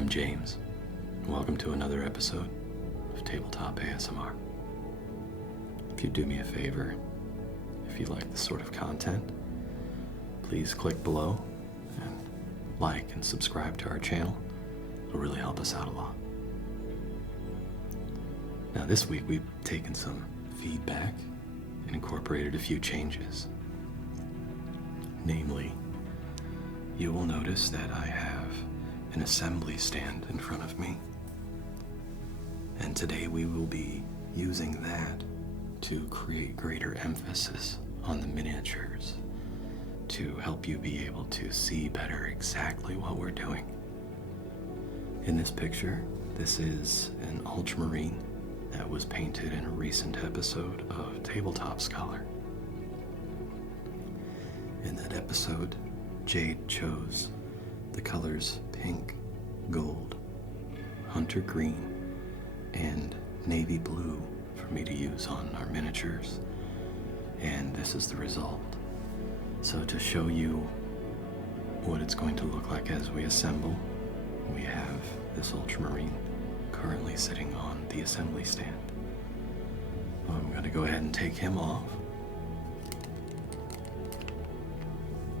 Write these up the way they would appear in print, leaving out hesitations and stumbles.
I'm James. Welcome to another episode of Tabletop ASMR. If you'd do me a favor, if you like this sort of content, please click below and like and subscribe to our channel. It'll really help us out a lot. Now this week we've taken some feedback and incorporated a few changes. Namely, you will notice that I have an assembly stand in front of me. And today we will be using that to create greater emphasis on the miniatures, to help you be able to see better exactly what we're doing. In this picture, this is an ultramarine that was painted in a recent episode of Tabletop Scholar. In that episode, Jade chose the colors pink, gold, hunter green, and navy blue for me to use on our miniatures. And this is the result. So to show you what it's going to look like as we assemble, we have this ultramarine currently sitting on the assembly stand. I'm going to go ahead and take him off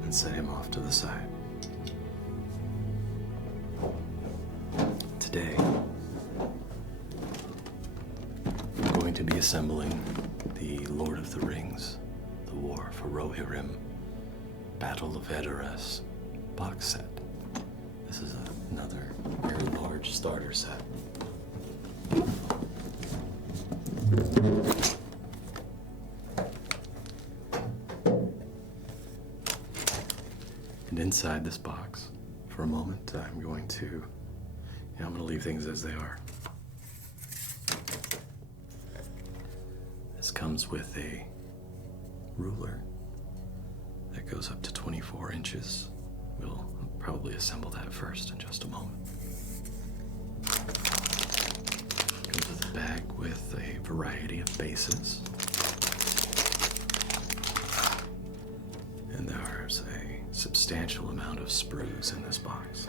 and set him off to the side. Today, I'm going to be assembling the Lord of the Rings, The War for Rohirrim, Battle of Edoras box set. This is another very large starter set. And inside this box, for a moment, I'm going to leave things as they are. This comes with a ruler that goes up to 24 inches. We'll probably assemble that first in just a moment. Comes with a bag with a variety of bases. And there's a substantial amount of sprues in this box.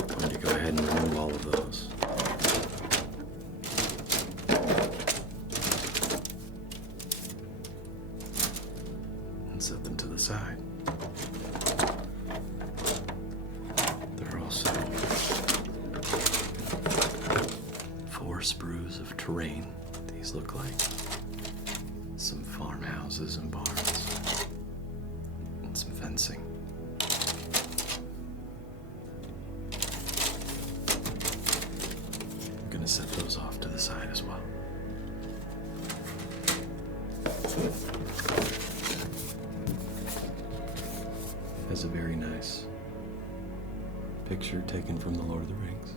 I'm going to go ahead and remove all of those. And set them to the side. There are also 4 sprues of terrain. These look like some farmhouses and barns. And some fencing. Set those off to the side as well. Has a very nice picture taken from the Lord of the Rings.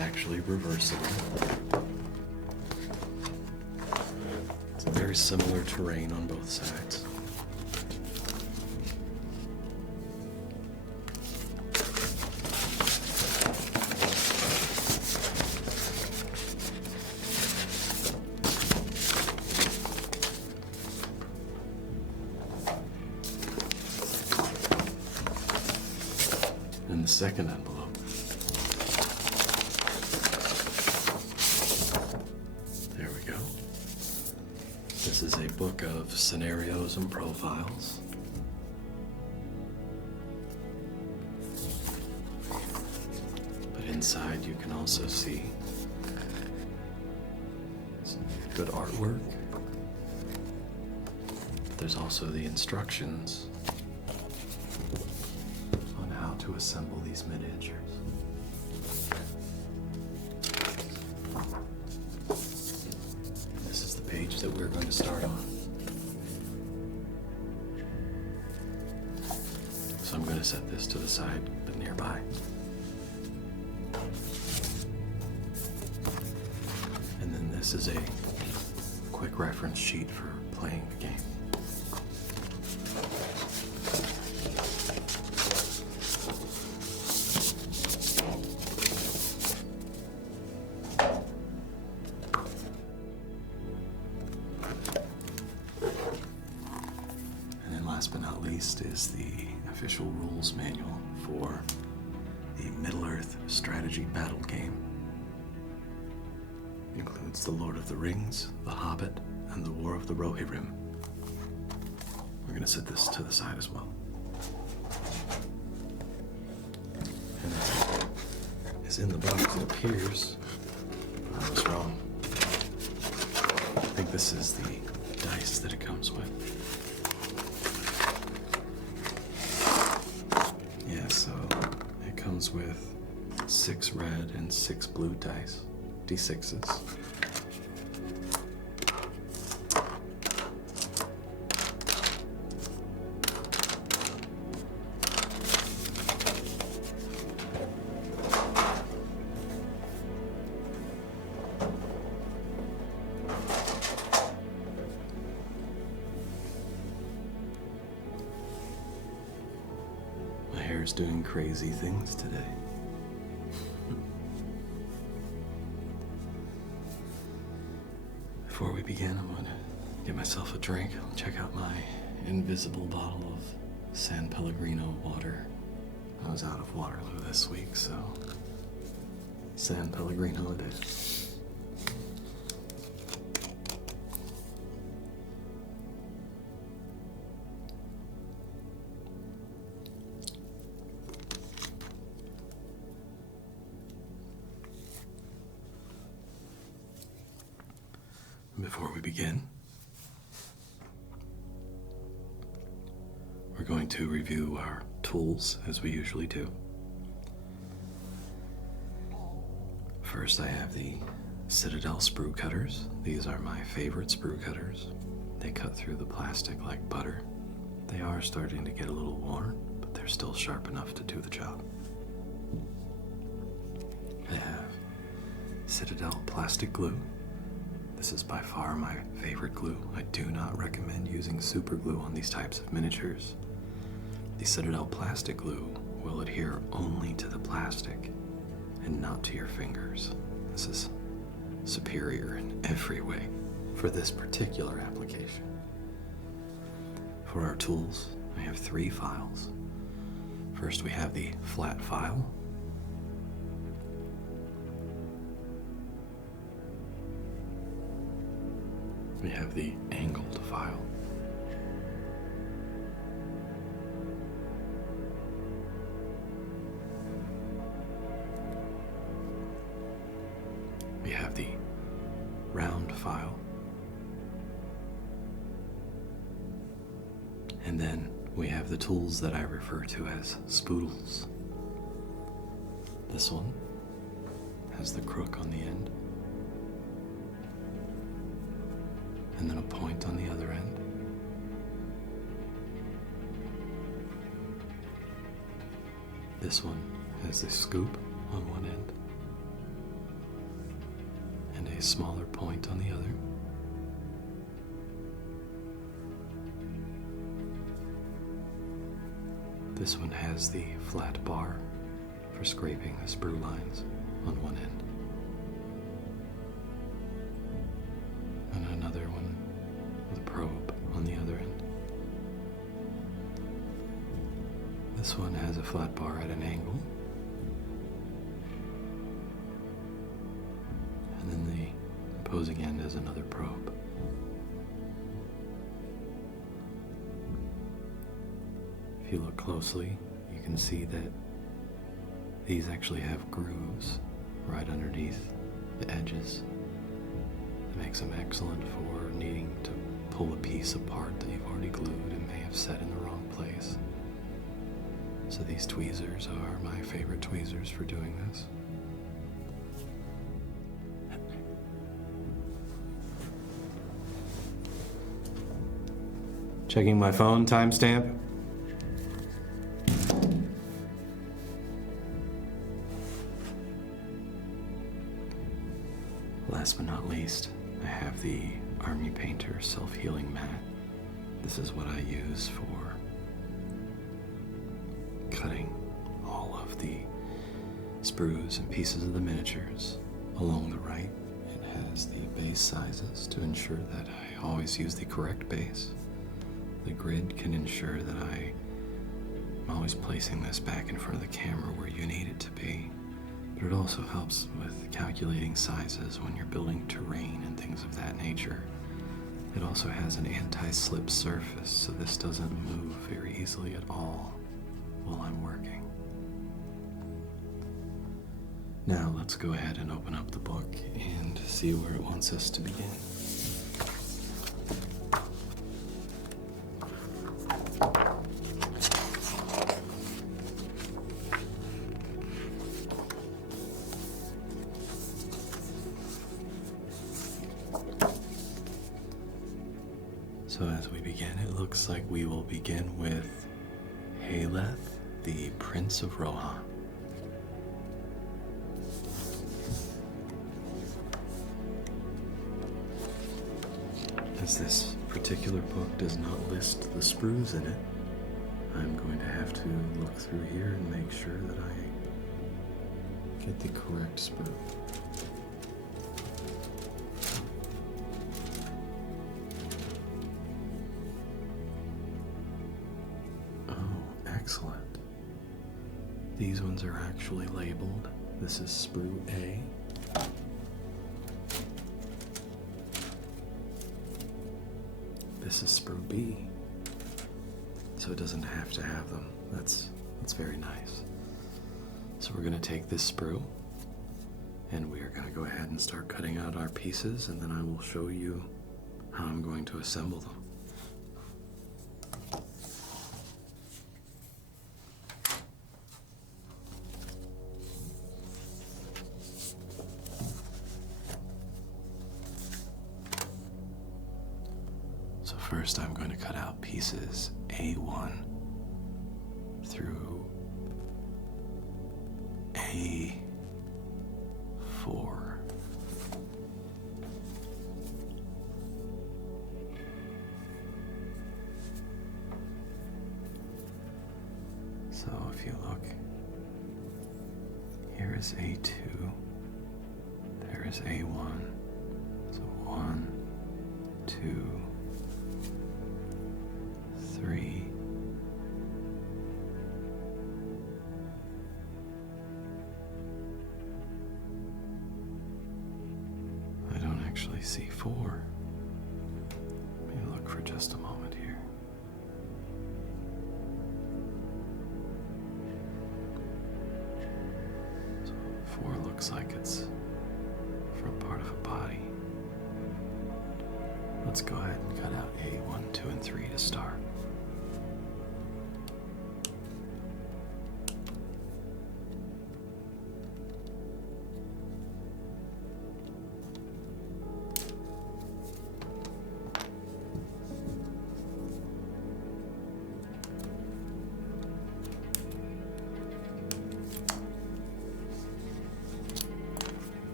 Actually reversible. It's a very similar terrain on both sides. And the second envelope. This is a book of scenarios and profiles. But inside you can also see some good artwork. But there's also the instructions on how to assemble these miniatures. Page that we're going to start on. So I'm going to set this to the side, but nearby. And then this is a quick reference sheet for playing the game. And then last but not least is the official rules manual for the Middle-earth strategy battle game. It includes The Lord of the Rings, The Hobbit, and The War of the Rohirrim. We're going to set this to the side as well. And as in the box it appears, I was wrong. I think this is the dice that it comes with. Yeah, so it comes with 6 red and 6 blue dice, D6s. My hair's doing crazy things today. Before we begin, I'm gonna get myself a drink. I'll check out my invisible bottle of San Pellegrino water. I was out of Waterloo this week, so San Pellegrino it is. Before we begin, we're going to review our tools as we usually do. First, I have the Citadel sprue cutters. These are my favorite sprue cutters. They cut through the plastic like butter. They are starting to get a little worn, but they're still sharp enough to do the job. I have Citadel plastic glue. This is by far my favorite glue. I do not recommend using super glue on these types of miniatures. The Citadel plastic glue will adhere only to the plastic and not to your fingers. This is superior in every way for this particular application. For our tools, I have 3 files. First, we have the flat file. We have the angled file. We have the round file. And then we have the tools that I refer to as spoodles. This one has the crook on the end, and then a point on the other end. This one has the scoop on one end and a smaller point on the other. This one has the flat bar for scraping the sprue lines on one end. And another one with a probe on the other end. This one has a flat bar at an angle. And then the opposing end has another probe. If you look closely, you can see that these actually have grooves right underneath the edges. That makes them excellent for needing to pull a piece apart that you've already glued and may have set in the wrong place. So these tweezers are my favorite tweezers for doing this. Checking my phone timestamp. waist, I have the Army Painter self-healing mat. This is what I use for cutting all of the sprues and pieces of the miniatures. Along the right, it has the base sizes to ensure that I always use the correct base. The grid can ensure that I'm always placing this back in front of the camera where you need it to be. But it also helps with calculating sizes when you're building terrain and things of that nature. It also has an anti-slip surface, so this doesn't move very easily at all while I'm working. Now let's go ahead and open up the book and see where it wants us to begin. So as we begin, it looks like we will begin with Haleth, the Prince of Rohan. As this particular book does not list the sprues in it, I'm going to have to look through here and make sure that I get the correct sprue. Oh, excellent. These ones are actually labeled. This is sprue A. This is sprue B, so it doesn't have to have them. That's very nice. So we're going to take this sprue, and we are going to go ahead and start cutting out our pieces, and then I will show you how I'm going to assemble them. First, I'm going to cut out pieces A1 through A4. So if you look, here is A2, there is A1. So 1, 2, 3, I don't actually see 4. Let me look for just a moment here. So 4 looks like it's front part of a body. Let's go ahead and cut out A1, 2, and 3 to start.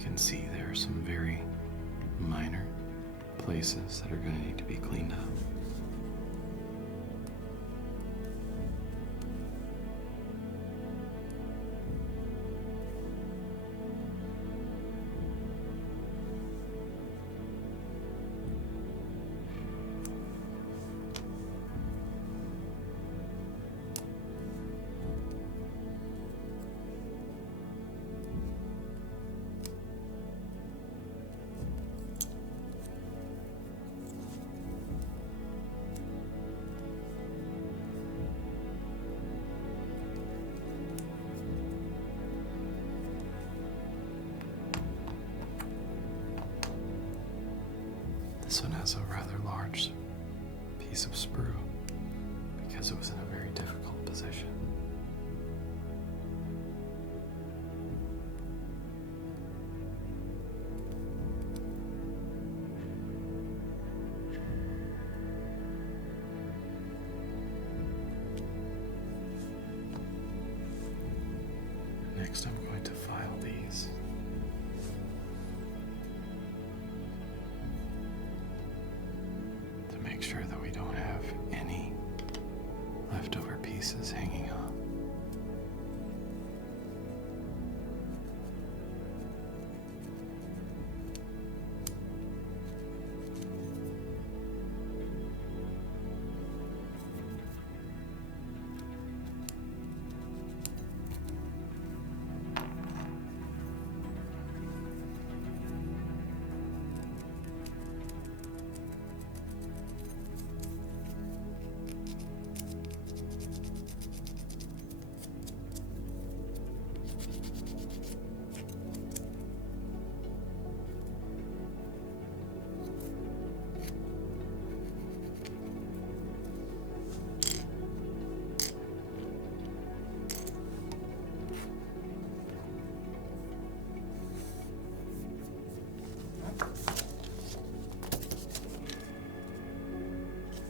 Can see there are some very minor places that are going to need to be cleaned up. This one has a rather large piece of sprue because it was in a very difficult position. Next, I'm going to file these. To make sure that we don't have any leftover pieces hanging on.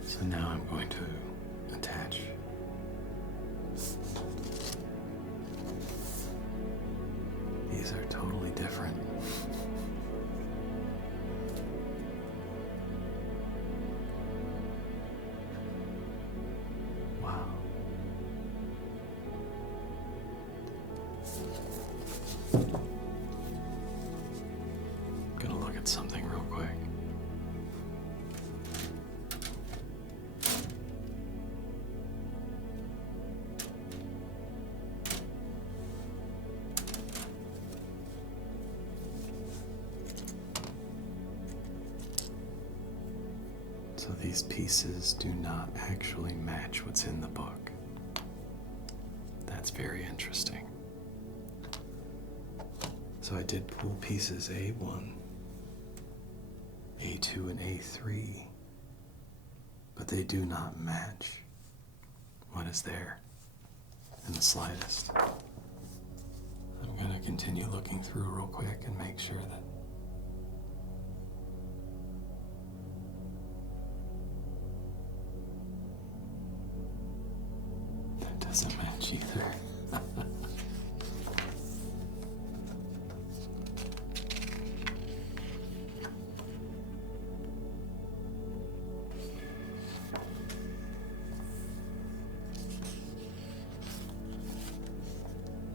So now I'm going to attach these are totally different. Wow. Gonna look at something real quick. So these pieces do not actually match what's in the book. That's very interesting. So I did pull pieces A1, A2, and A3, but they do not match what is there in the slightest. I'm going to continue looking through real quick and make sure that doesn't match either.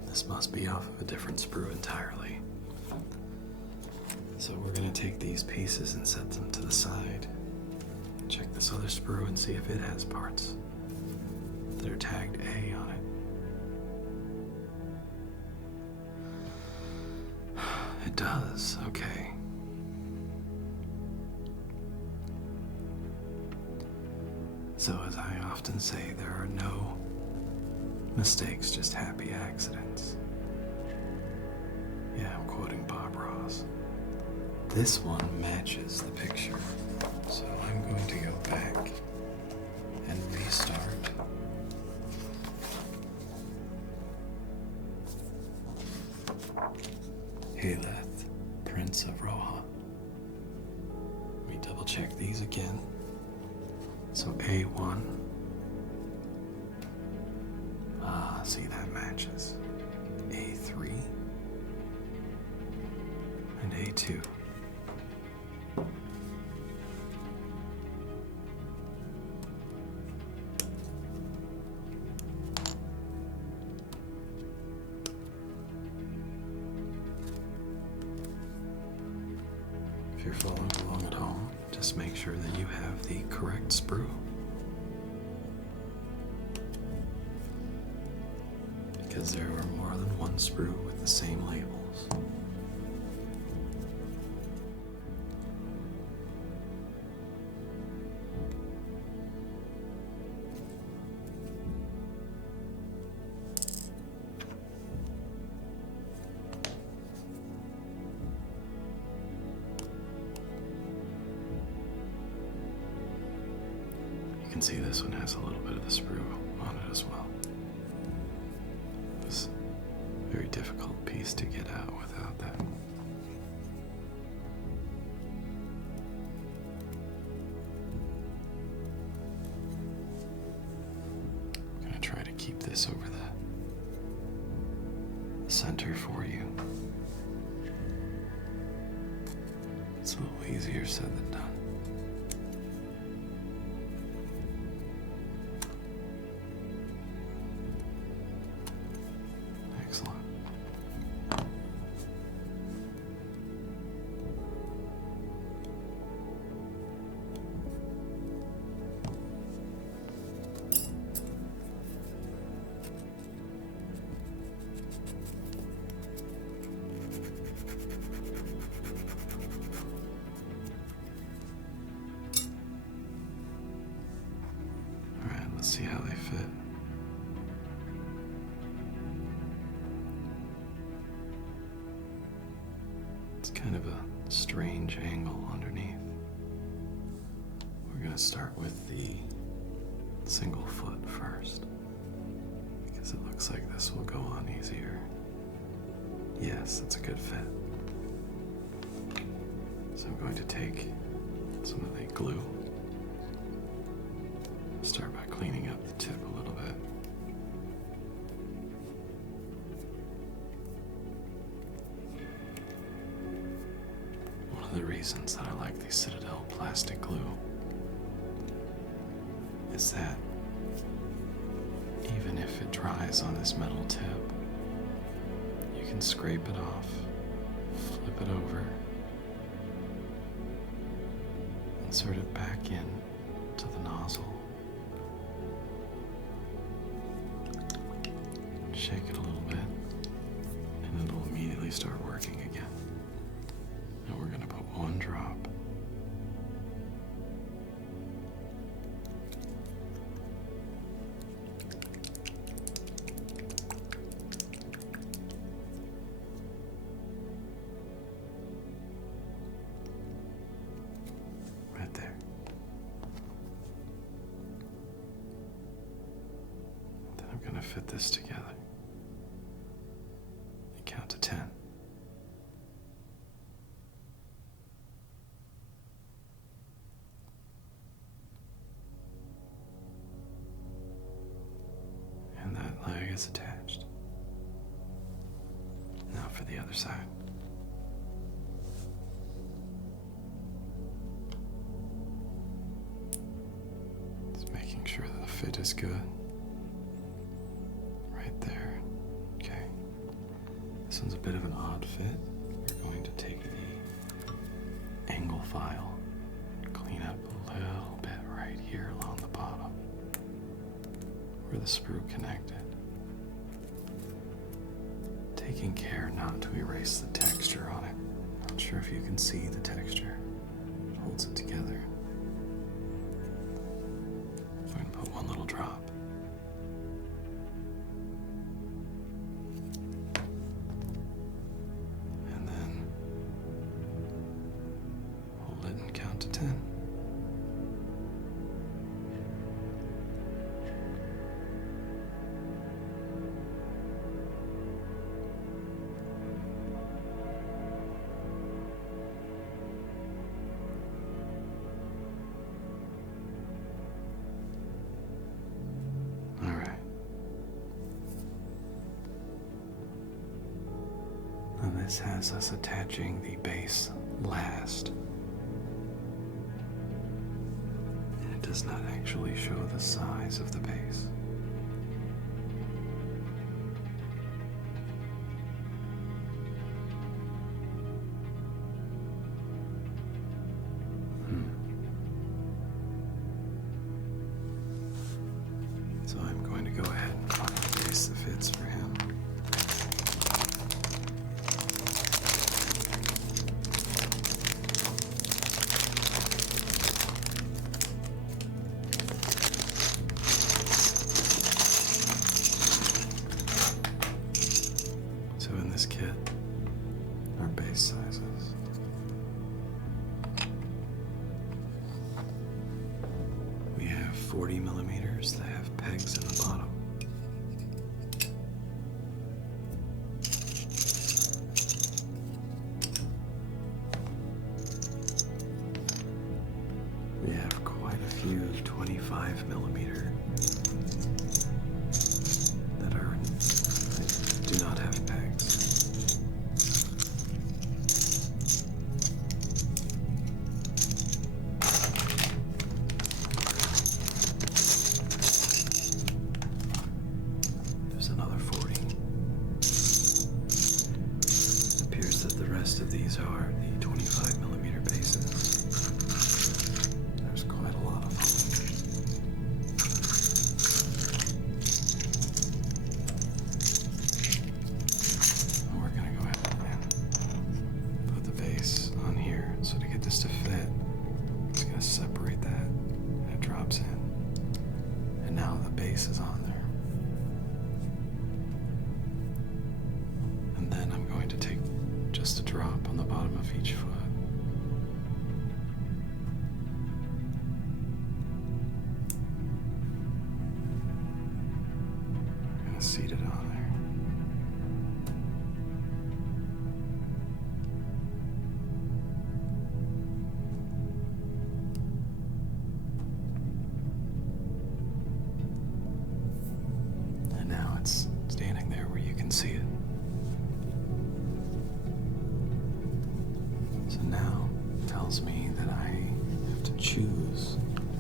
This must be off of a different sprue entirely. So we're going to take these pieces and set them to the side. Check this other sprue and see if it has parts that are tagged A on it. It does, okay. So as I often say, there are no mistakes, just happy accidents. Yeah, I'm quoting Bob Ross. This one matches the picture, so I'm going to go back and restart. Haleth, Prince of Rohan. Let me double check these again. So A1. See, that matches. A3 and A2. If you're following along at home, just make sure that you have the correct sprue. Because there are more than one sprue with the same labels. You can see this one has a little bit of the sprue on it as well. It's a very difficult piece to get out without that. I'm gonna try to keep this over the center for you. It's a little easier said than done. Excellent. Let's see how they fit. It's kind of a strange angle underneath. We're going to start with the single foot first, because it looks like this will go on easier. Yes, that's a good fit. So I'm going to take some of the glue. Start by cleaning up the tip a little bit. One of the reasons that I like the Citadel plastic glue is that even if it dries on this metal tip, you can scrape it off, flip it over, insert it back in to the nozzle. Shake it a little bit, and it'll immediately start working again. And we're going to put one drop. Right there. Then I'm going to fit this together. Count to 10. And that leg is attached. Now for the other side. Just making sure that the fit is good. Right there. Okay. This one's a bit of an odd fit. We're going to take the angle file, clean up a little bit right here along the bottom where the sprue connected. Taking care not to erase the texture on it. Not sure if you can see the texture. It holds it together. I'm going to put one little drop. Count to 10. All right. And this has us attaching the base last. Does not actually show the size of the base. So I'm going to go ahead and find a base that fits for him. This kit are base sizes. We have 40 millimeters that have pegs in the bottom. We have quite a few 25 millimeter that do not have pegs. pieces on there. And then I'm going to take just a drop on the bottom of each foot. I'm going to seat it on there. And now it's standing there where you can see it. So now it tells me that I have to choose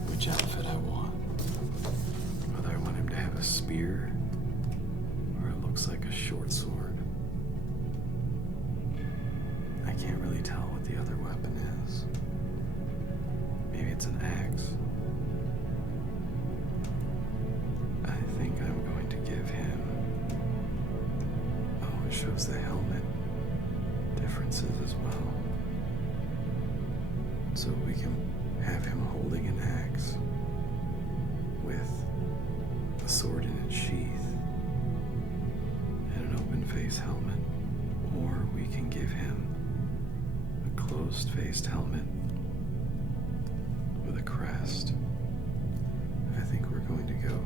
which outfit I want. Whether I want him to have a spear or it looks like a short sword. I can't really tell what the other weapon is. Maybe it's an axe. I think I'm going to give him... Oh, it shows the helmet differences as well. So we can have him holding an axe with a sword in its sheath and an open-face helmet. Or we can give him a closed-faced helmet with a crest. I think we're going to go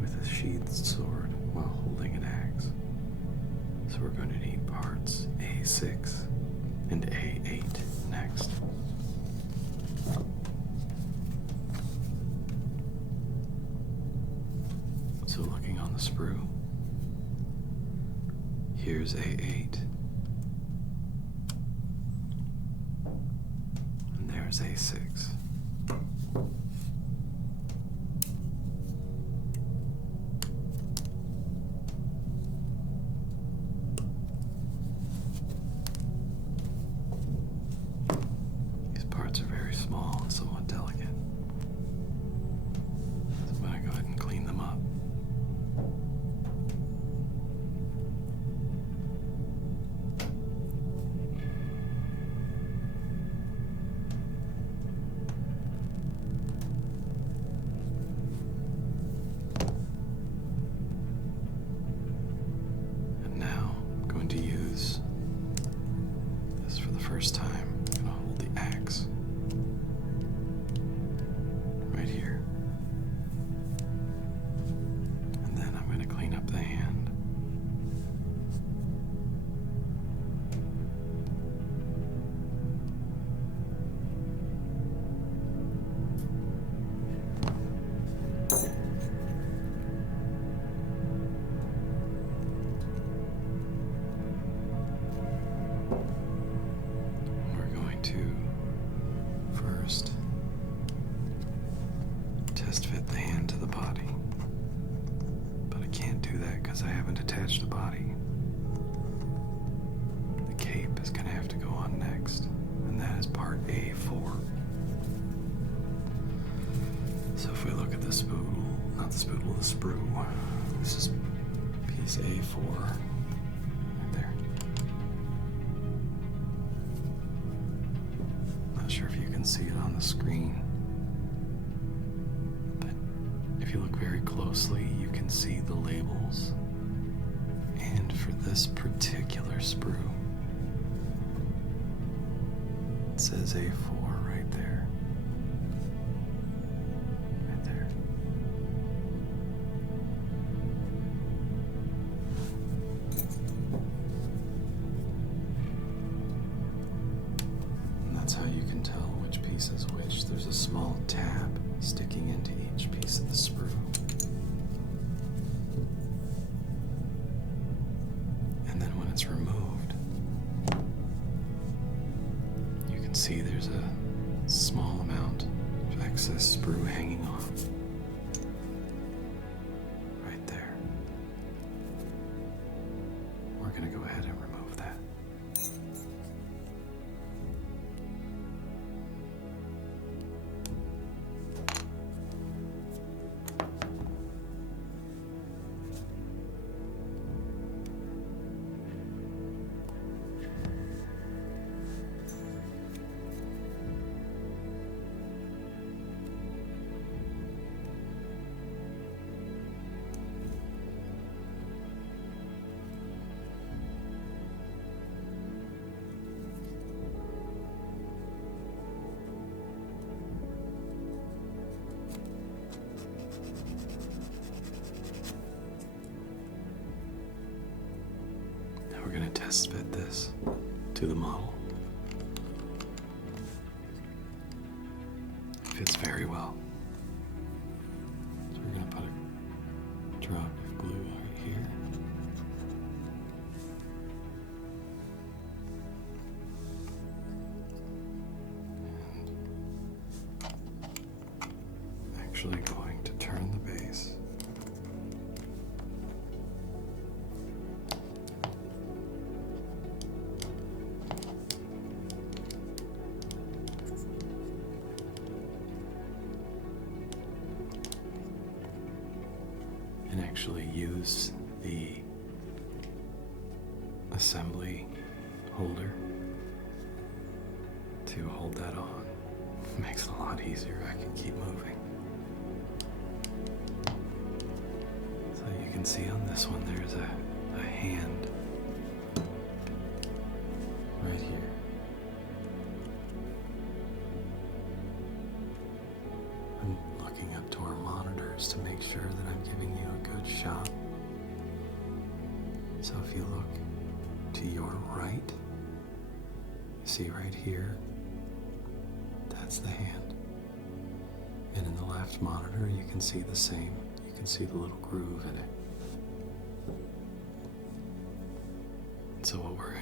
with a sheathed sword while holding an axe. So we're going to need parts A6 and A8 next. So looking on the sprue, here's A8, and there's A6. These parts are very small and somewhat delicate, so I'm going to go ahead and clean them up. And now I'm going to use this for the first time. I'm going to hold the axe right here. And then I'm going to clean up the hand. We're going to first test fit the hand to the body. But I can't do that because I haven't attached the body. The cape is going to have to go on next, and that is part A4. So if we look at the spool, not the spool, the sprue, this is piece A4 right there. Not sure if you can see it on the screen, but if you look very closely, you can see the labels. And for this particular sprue, it says A4 right there. Right there. And that's how you can tell which piece is which. There's a small tab sticking into each piece of the sprue. And then when it's removed, you can see there's a small amount of excess sprue hanging off. Right there. We're going to go ahead and remove that. going to test fit this to the model. It fits very well. So we're going to put a drop of glue right here. And actually going to turn the base. And actually use the assembly holder to hold that on. It makes it a lot easier. I can keep moving. So you can see on this one there's a hand right here. I'm looking up to our monitors to make sure that I'm giving you a good shot. So if you look to your right, you see right here, that's the hand. And in the left monitor, you can see the same. You can see the little groove in it. So what we're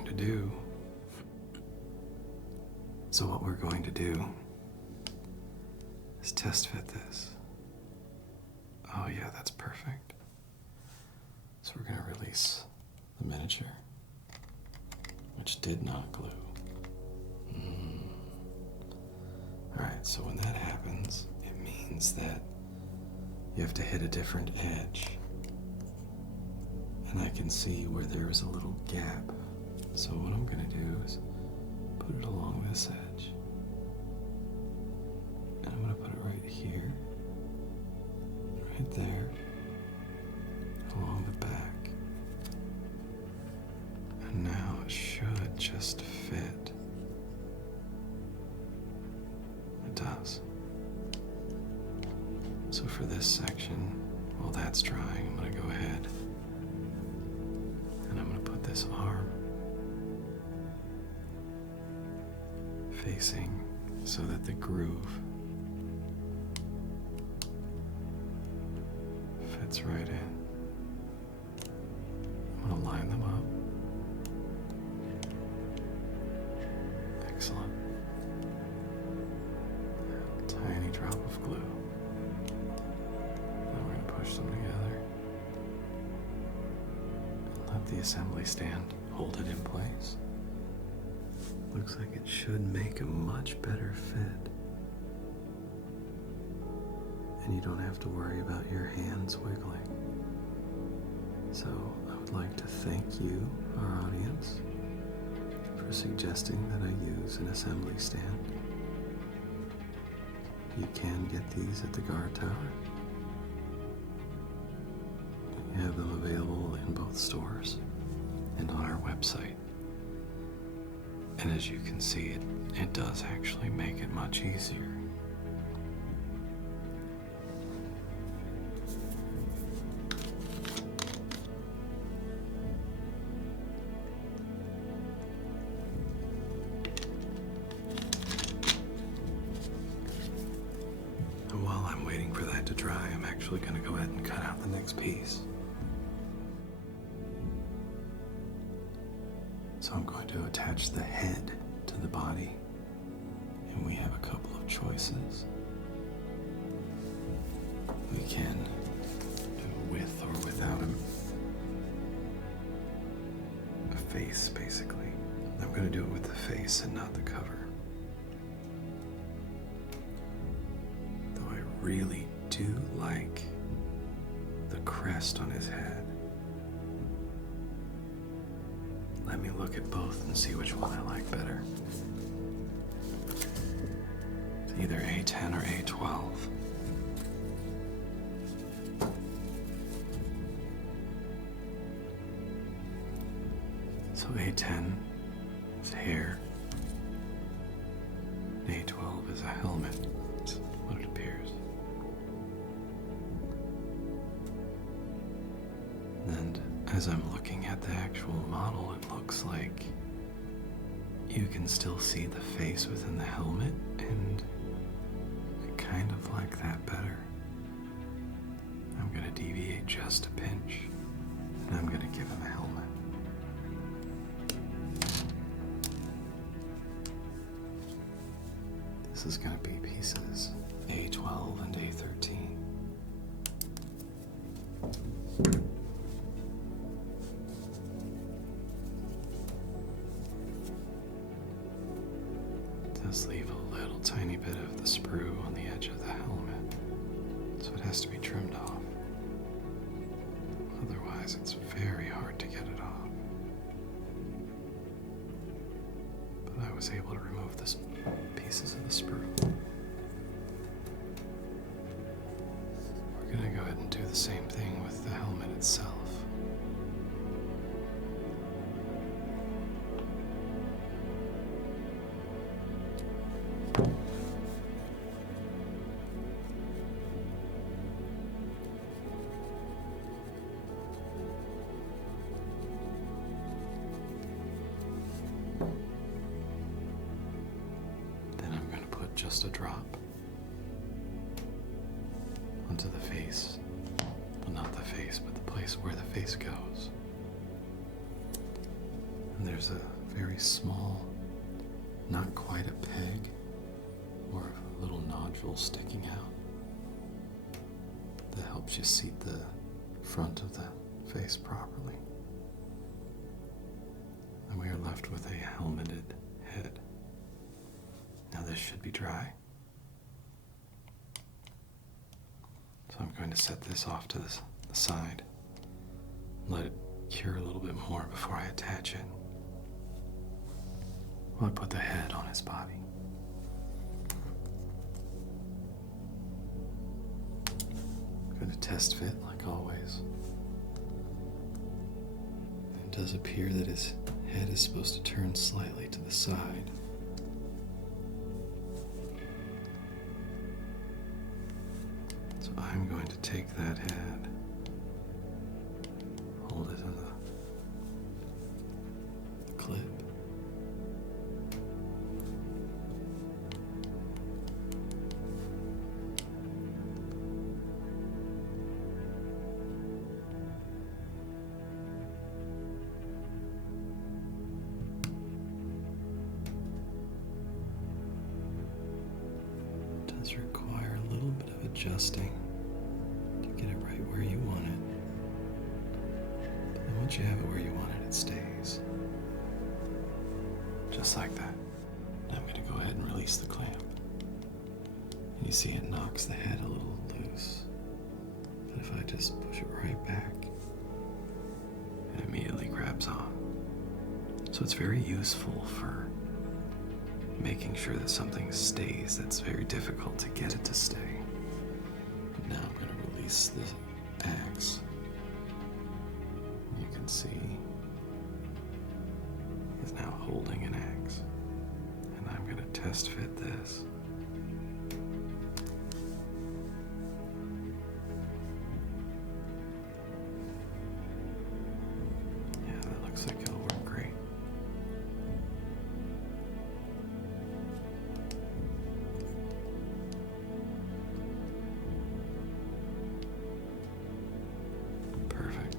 going to do is test fit this. Oh yeah, that's perfect. So we're going to release the miniature, which did not glue. Alright, so when that happens, it means that you have to hit a different edge. And I can see where there is a little gap. So what I'm going to do is put it along this edge. And I'm going to put it right here, right there, along the back. And now it should just fit. It does. So for this section, while that's drying, I'm going to go ahead and I'm going to put this arm facing so that the groove fits right in. I'm going to line them up. Excellent. Tiny drop of glue. Now we're going to push them together and let the assembly stand hold it in place. Looks like it should make a much better fit. And you don't have to worry about your hands wiggling. So I would like to thank you, our audience, for suggesting that I use an assembly stand. You can get these at the guard tower. You have them available in both stores and on our website. And as you can see, it does actually make it much easier. And while I'm waiting for that to dry, I'm actually going to go ahead and cut out the next piece. So I'm going to attach the head to the body, and we have a couple of choices. We can do it with or without a face, basically. I'm going to do it with the face and not the cover. Though I really do like the crest on his head. Let me look at both and see which one I like better. It's either A10 or A12. So A10 is hair, and A12 is a helmet. That's what it appears. And as I'm looking at the actual model, it looks like you can still see the face within the helmet, and I kind of like that better. I'm going to deviate just a pinch, and I'm going to give him a helmet. This is going to be pieces A12 and A13. Does leave a little tiny bit of the sprue on the edge of the helmet, so it has to be trimmed off. Otherwise, it's very hard to get it off. But I was able to remove the pieces of the sprue. We're going to go ahead and do the same thing with the helmet itself. Just a drop onto the face. Well, not the face, but the place where the face goes. And there's a very small, not quite a peg, or a little nodule sticking out that helps you seat the front of the face properly. And we are left with a helmeted head. Now this should be dry. So I'm going to set this off to the side. Let it cure a little bit more before I attach it. I'll put the head on his body. I'm going to test fit like always. It does appear that his head is supposed to turn slightly to the side. So I'm going to take that head, hold it in the clip, it does require a little bit of adjusting to get it right where you want it. But then once you have it where you want it, it stays. Just like that. Now I'm going to go ahead and release the clamp. And you see it knocks the head a little loose. But if I just push it right back, it immediately grabs on. So it's very useful for making sure that something stays that's very difficult to get it to stay. Now I'm going to release the axe. You can see he's now holding an axe. And I'm going to test fit this. Yeah, that looks like it'll work great. Perfect.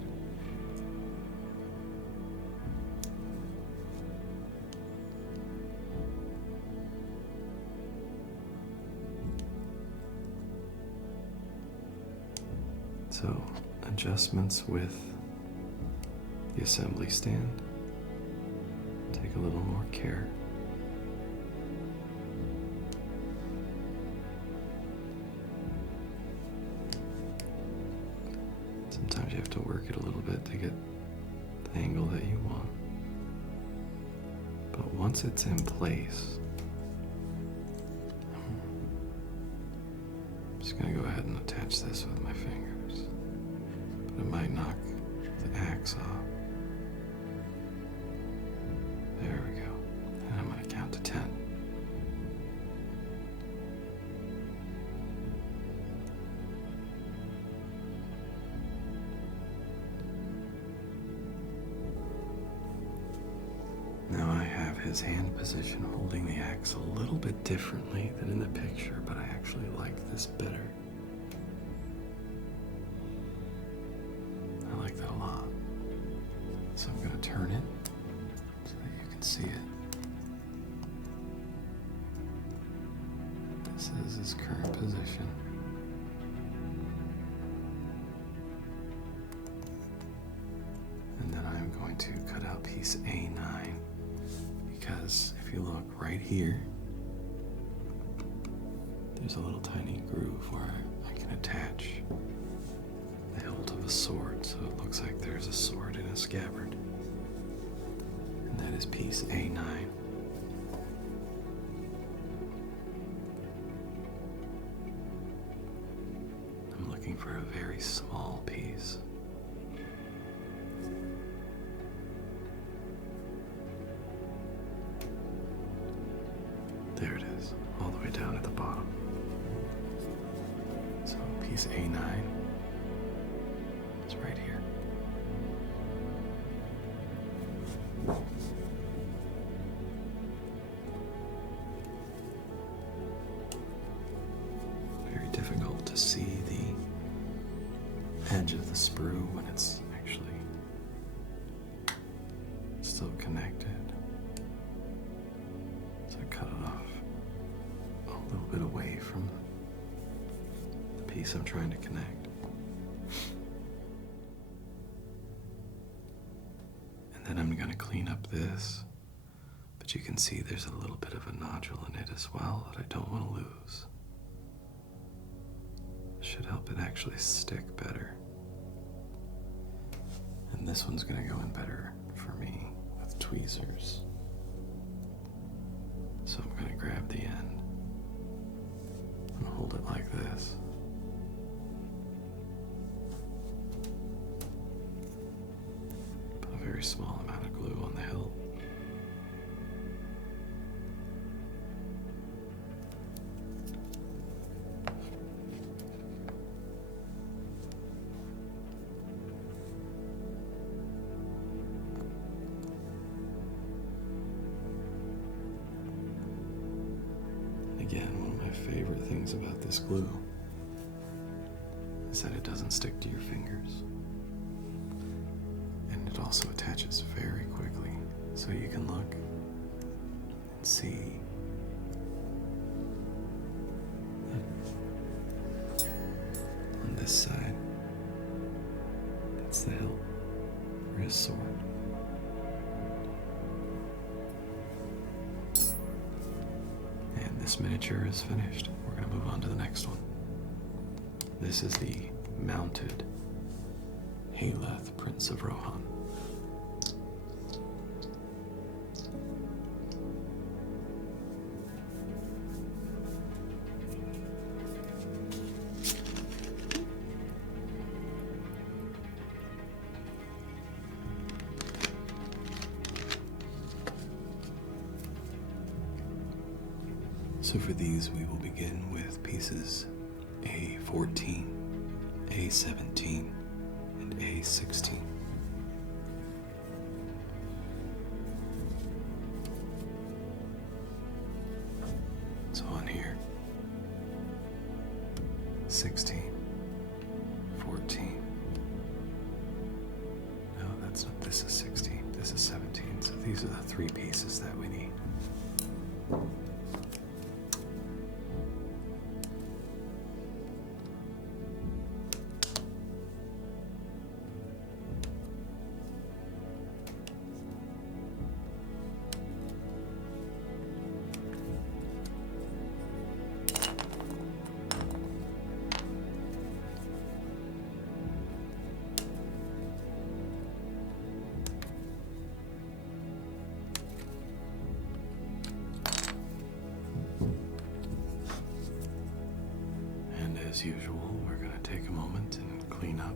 So, adjustments with the assembly stand. Take a little more care. Sometimes you have to work it a little bit to get the angle that you want. But once it's in place, I'm just going to go ahead and attach this with my fingers. But it might knock the axe off. There we go. And I'm going to count to 10. his hand position holding the axe a little bit differently than in the picture, but I actually like this better. I like that a lot. So I'm going to turn it so that you can see it. This is his current position. And then I'm going to cut out piece A9 because if you look right here, there's a little tiny groove where I can attach the hilt of a sword, so it looks like there's a sword in a scabbard. And that is piece A9. I'm looking for a very small piece. There it is, all the way down at the bottom. So piece A9 is right here. Very difficult to see the edge of the sprue when it's actually still connected. So I cut it off a little bit away from the piece I'm trying to connect. And then I'm going to clean up this, but you can see there's a little bit of a nodule in it as well that I don't want to lose. Should help it actually stick better. And this one's going to go in better for me with tweezers. So I'm going to grab the end and hold it like this. Put a very small amount of glue on the hilt. Again, one of my favorite things about this glue is that it doesn't stick to your fingers. And it also attaches very quickly, so you can look and see that on this side, that's the hilt for his sword. This miniature is finished. We're going to move on to the next one. This is the mounted Haleth, Prince of Rohan. So for these, we will begin with pieces A14, A17, and A16. So on here, 16, 14. No, that's not, this is 16, this is 17. So these are the three pieces that we need. As usual, we're going to take a moment and clean up.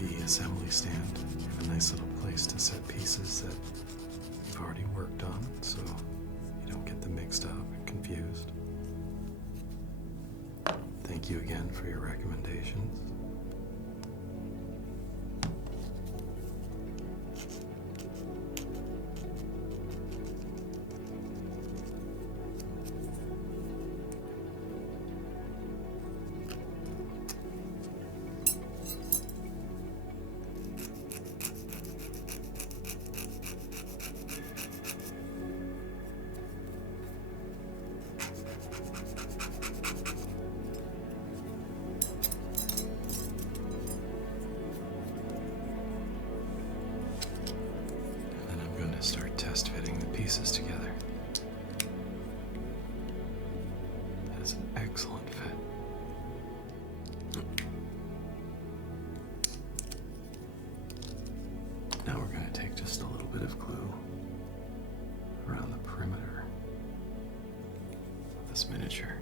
the assembly stand, you have a nice little place to set pieces that you've already worked on, so you don't get them mixed up and confused. Thank you again for your recommendations. Start test fitting the pieces together. That is an excellent fit. Now we're going to take just a little bit of glue around the perimeter of this miniature.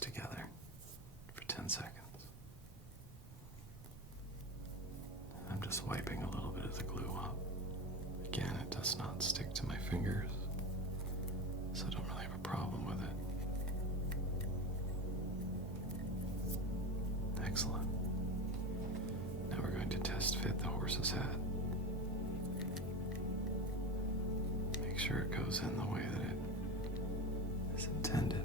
Together for 10 seconds. I'm just wiping a little bit of the glue up. Again, it does not stick to my fingers, so I don't really have a problem with it. Excellent. Now we're going to test fit the horse's head. Make sure it goes in the way that it is intended.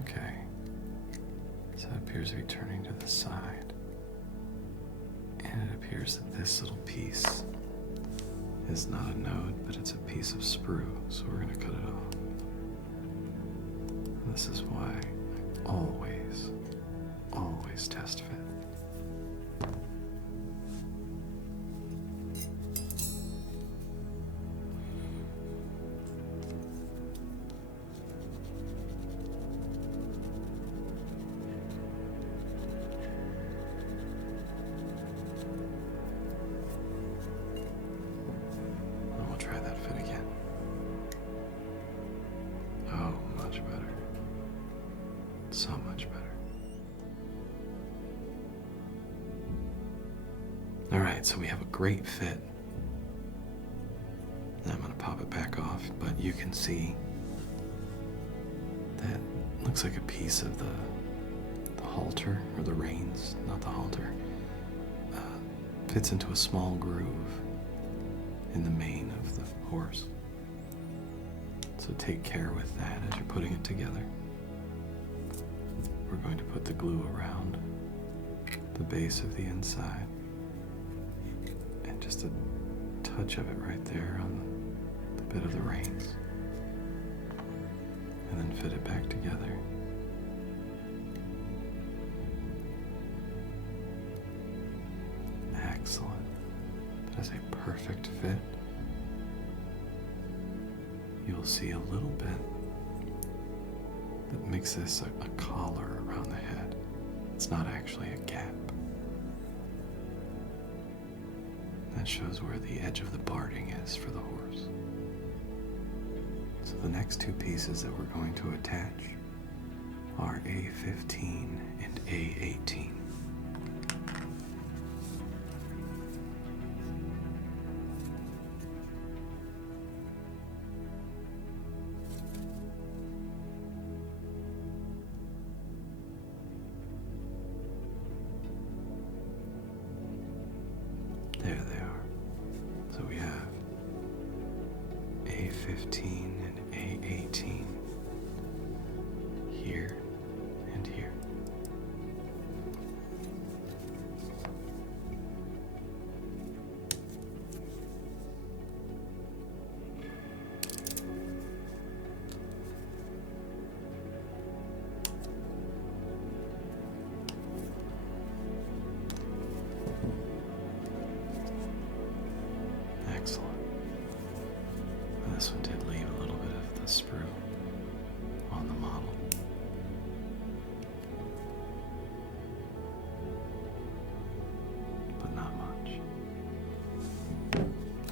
Okay, so it appears to be turning to the side, and it appears that this little piece is not a node, but it's a piece of sprue, so we're going to cut it off. And this is why I always test fit. So much better. All right, so we have a great fit. Now I'm going to pop it back off, but you can see that looks like a piece of the halter, or the reins, not the halter, fits into a small groove in the mane of the horse. So take care with that as you're putting it together. We're going to put the glue around the base of the inside, and just a touch of it right there on the bit of the reins, and then fit it back together. Excellent. That is a perfect fit. You'll see a little bit that makes this a collar around the head. It's not actually a gap. That shows where the edge of the barding is for the horse. So the next two pieces that we're going to attach are A15 and A18. There they are. So we have A15 and A18 here and here. Excellent. This one did leave the sprue on the model. But not much.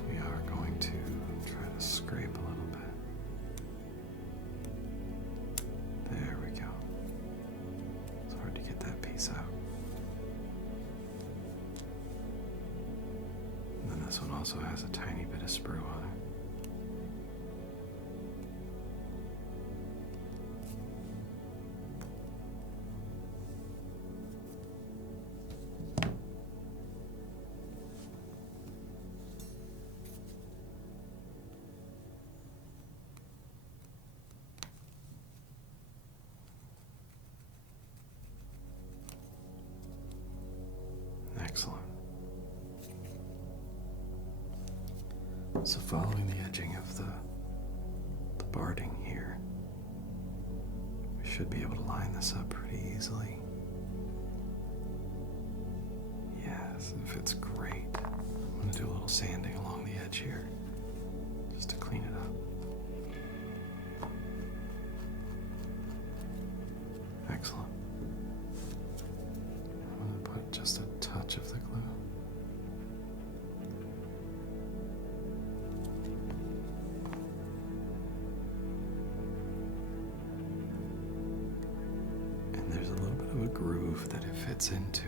We are going to try to scrape a little bit. There we go. It's hard to get that piece out. And then this one also has a tiny bit of sprue on it. Excellent. So following the edging of the barding here, we should be able to line this up pretty easily. Yes, it fits great. I'm going to do a little sanding along the edge here, just to clean it up. Excellent. I'm going to put just a touch of the glue. And there's a little bit of a groove that it fits into.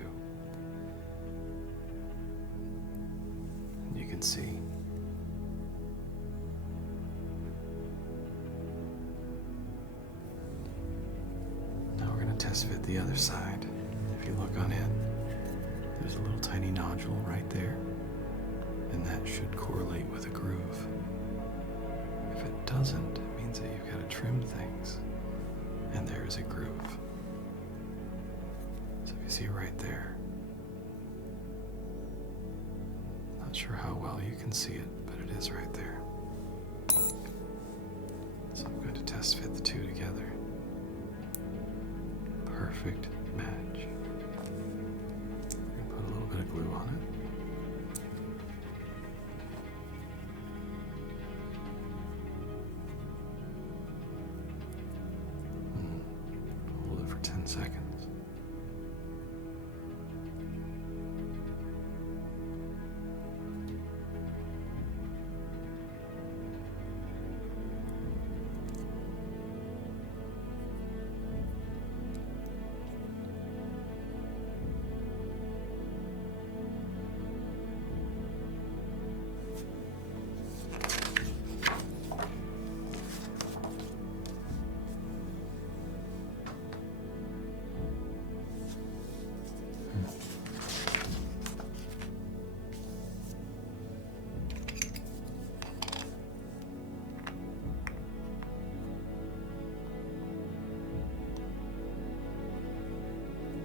And you can see. Now we're going to test fit the other side. If you look on it, there's a little tiny nodule right there, and that should correlate with a groove. If it doesn't, it means that you've got to trim things, and there is a groove. So if you see right there, not sure how well you can see it, but it is right there. So I'm going to test fit the two together. Perfect match. Put a little bit of glue on it. Hold it for 10 seconds.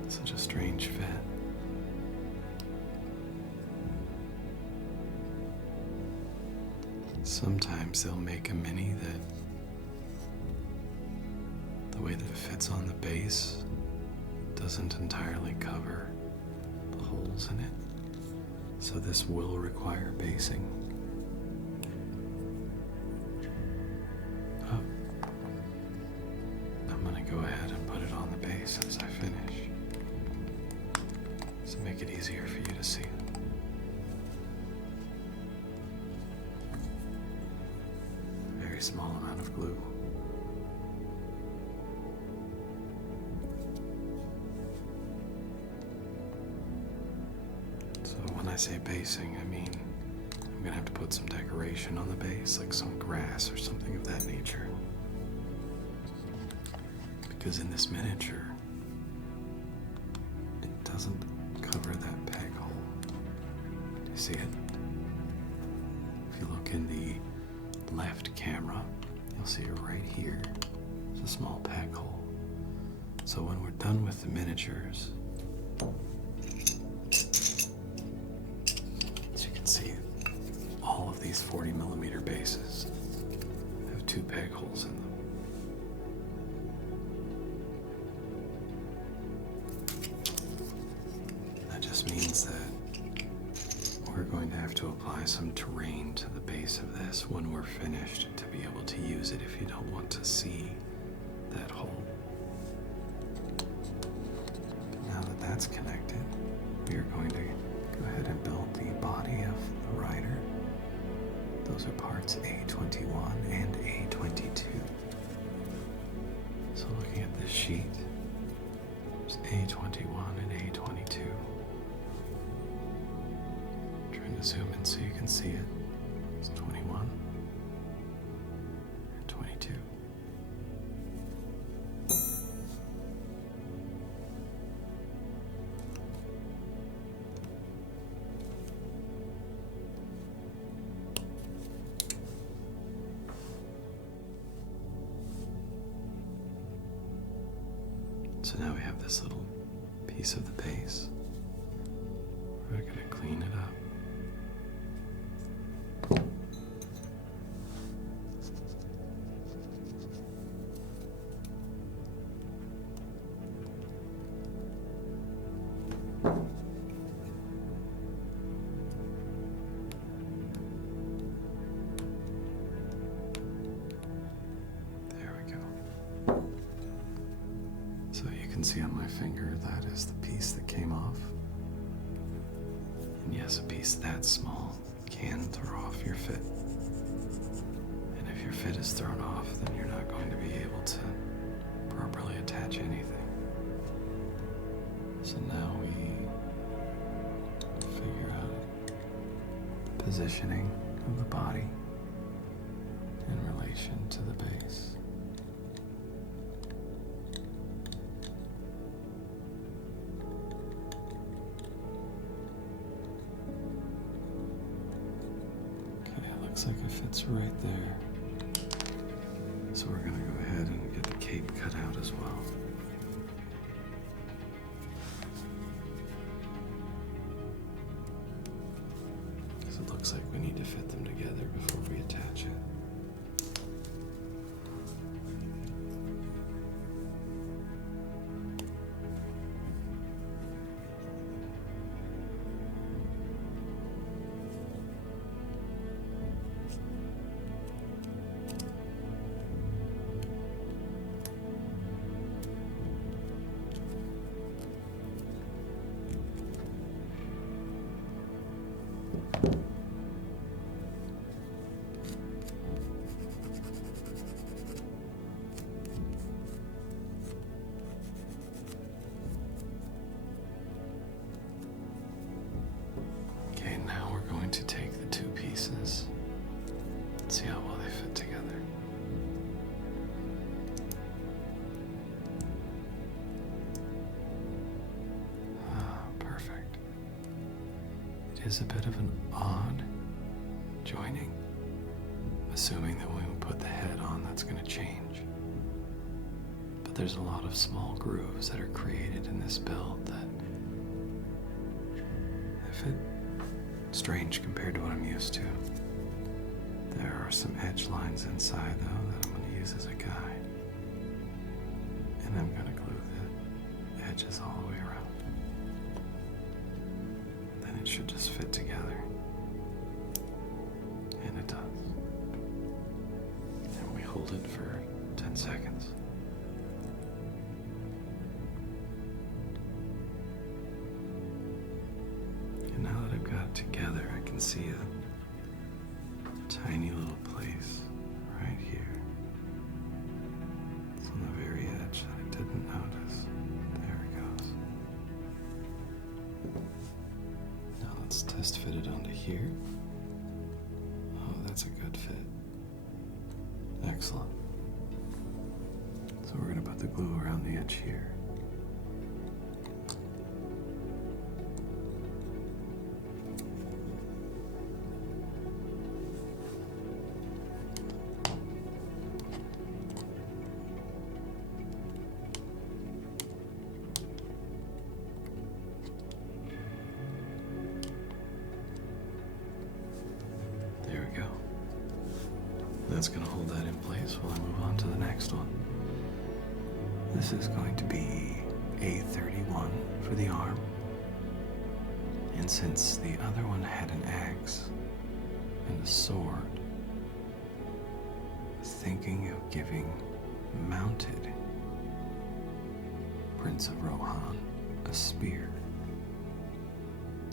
Such a strange fit. Sometimes they'll make a mini that the way that it fits on the base doesn't entirely cover the holes in it. So this will require basing. Oh. I'm going to go ahead and put it on the base as I finish. To make it easier for you to see. Very small amount of glue. So when I say basing, I mean I'm gonna have to put some decoration on the base, like some grass or something of that nature. Because in this miniature, it doesn't cover that peg hole. Do you see it? If you look in the left camera, you'll see it right here. It's a small peg hole. So when we're done with the miniatures, as you can see, all of these 40mm bases have 2 peg holes in them. That just means that we're going to have to apply some terrain to the base of this when we're finished to be able to use it if you don't want to see that hole. But now that that's connected, we are going to go ahead and build the body of the rider. Those are parts A21 and A22. So looking at this sheet, there's A21 and A22. Trying to zoom in so you can see it. It's 21 and 22. So now we have this little piece of the base. We're going to clean it up. So you can see on my finger that is the piece that came off. And yes, a piece that small can throw off your fit. And if your fit is thrown off, then you're not going to be able to properly attach anything. So now we figure out the positioning of the body in relation to the base. Looks like it fits right there. So we're going to go ahead and get the cape cut out as well. Because it looks like we need to fit them together before we attach it. To take the two pieces and see how well they fit together. Perfect. It is a bit of an odd joining, assuming that when we put the head on, that's going to change. But there's a lot of small grooves that are created in this build that fit strange compared to what I'm used to. There are some edge lines inside though that I'm going to use as a guide. And I'm going to glue the edges all the way around. Then it should just fit together. And it does. And we hold it for 10 seconds. Now that I've got it together, I can see a tiny little place right here. It's on the very edge that I didn't notice. There it goes. Now let's test fit it onto here. Oh, that's a good fit. Excellent. So we're going to put the glue around the edge here. That's going to hold that in place while I move on to the next one. This is going to be A31 for the arm And since the other one had an axe and a sword, thinking of giving mounted Prince of Rohan a spear.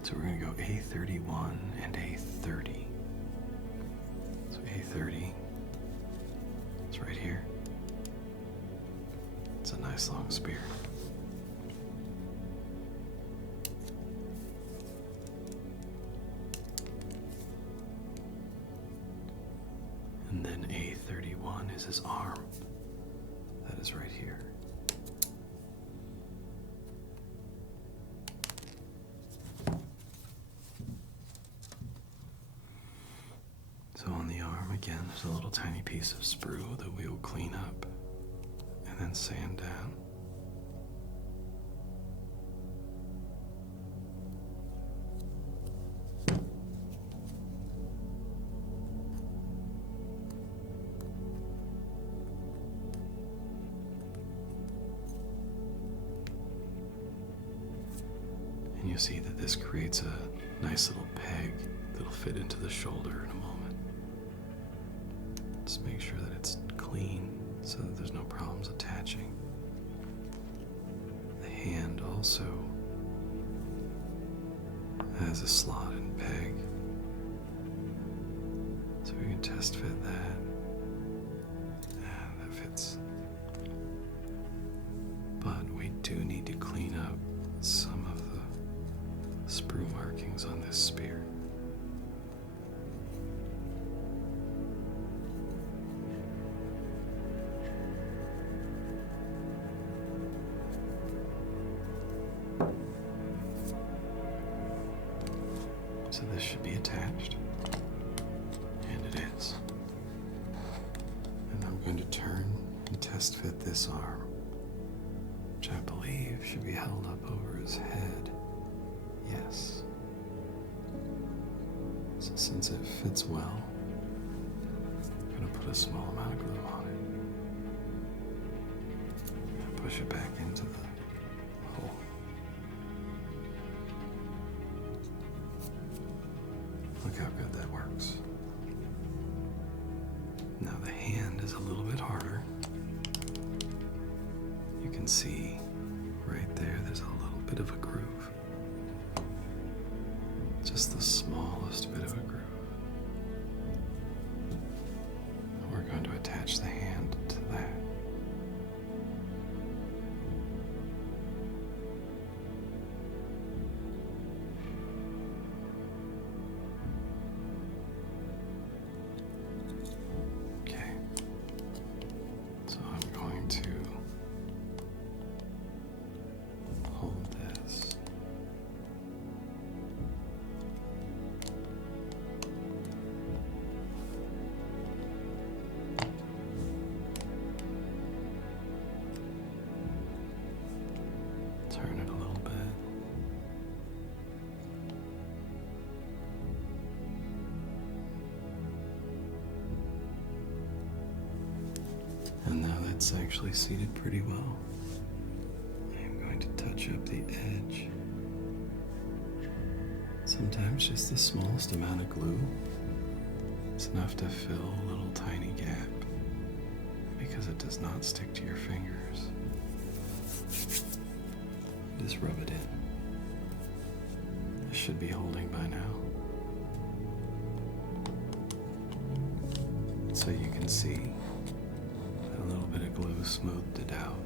So we're going to go A31 and A30. So A30, it's right here. It's a nice long spear. And then A31 is his arm. That is right here. So on the arm, again, there's a little tiny piece of sprue that we will clean up and then sand down. And you'll see that this creates a nice little peg that'll fit into the shoulder in a moment. Just make sure that it's clean so that there's no problems attaching. The hand also has a slot and peg, so we can test fit that. That fits. But we do need to clean up some of the sprue markings on this spear. So this should be attached, and it is. And I'm going to turn and test fit this arm, which I believe should be held up over his head. Yes. So since it fits well, I'm going to put a small amount of glue on it and push it back into the hole. Look how good that works. Now the hand is a little bit harder. You can see right there, there's a little bit of a groove. Just the smallest bit of a groove. We're going to attach the hand to that. Turn it a little bit. And now that's actually seated pretty well. I am going to touch up the edge. Sometimes just the smallest amount of glue is enough to fill a little tiny gap because it does not stick to your fingers. Just rub it in. This should be holding by now. So you can see that a little bit of glue smoothed it out.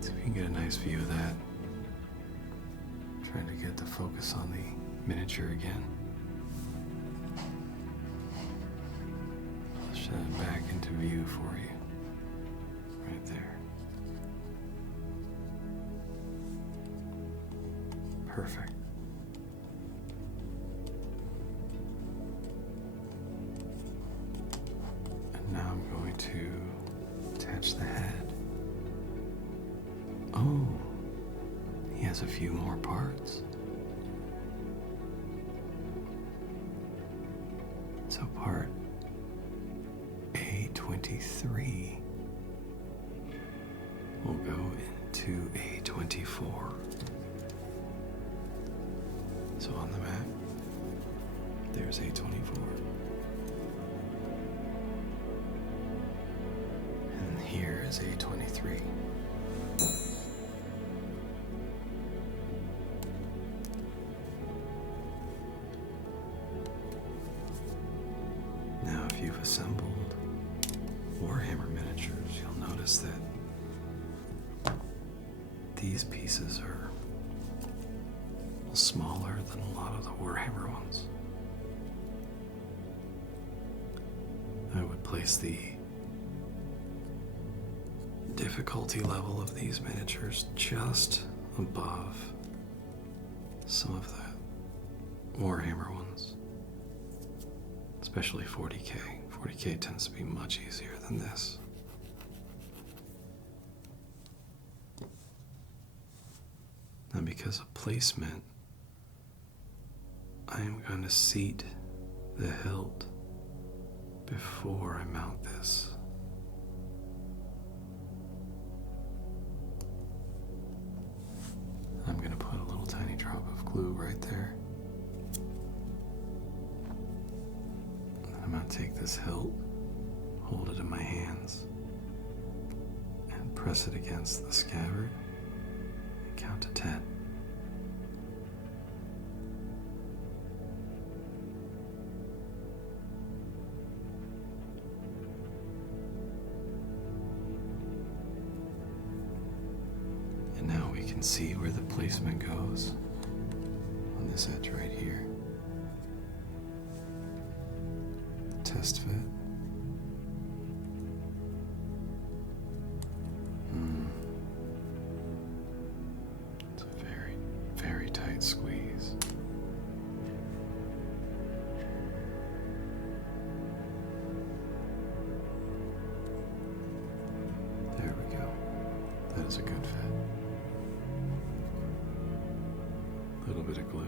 So we can get a nice view of that. Trying to get the focus on the miniature again. Push that back into view for you. Right there. Perfect. And now I'm going to attach the head. Oh, he has a few more parts. So part A23 will we'll go into A24. So on the map, there's A24. And here is A23. Now, if you've assembled Warhammer miniatures, you'll notice that these pieces are smaller than a lot of the Warhammer ones. I would place the difficulty level of these miniatures just above some of the Warhammer ones, especially 40K. 40K tends to be much easier than this. Now, because of placement, I am going to seat the hilt before I mount this. I'm going to put a little tiny drop of glue right there. And I'm going to take this hilt, hold it in my hands, and press it against the scabbard and count to 10. And now we can see where the placement goes on this edge right here. The test fit. It's a very, very tight squeeze. There we go. That is a good fit. A little bit of glue.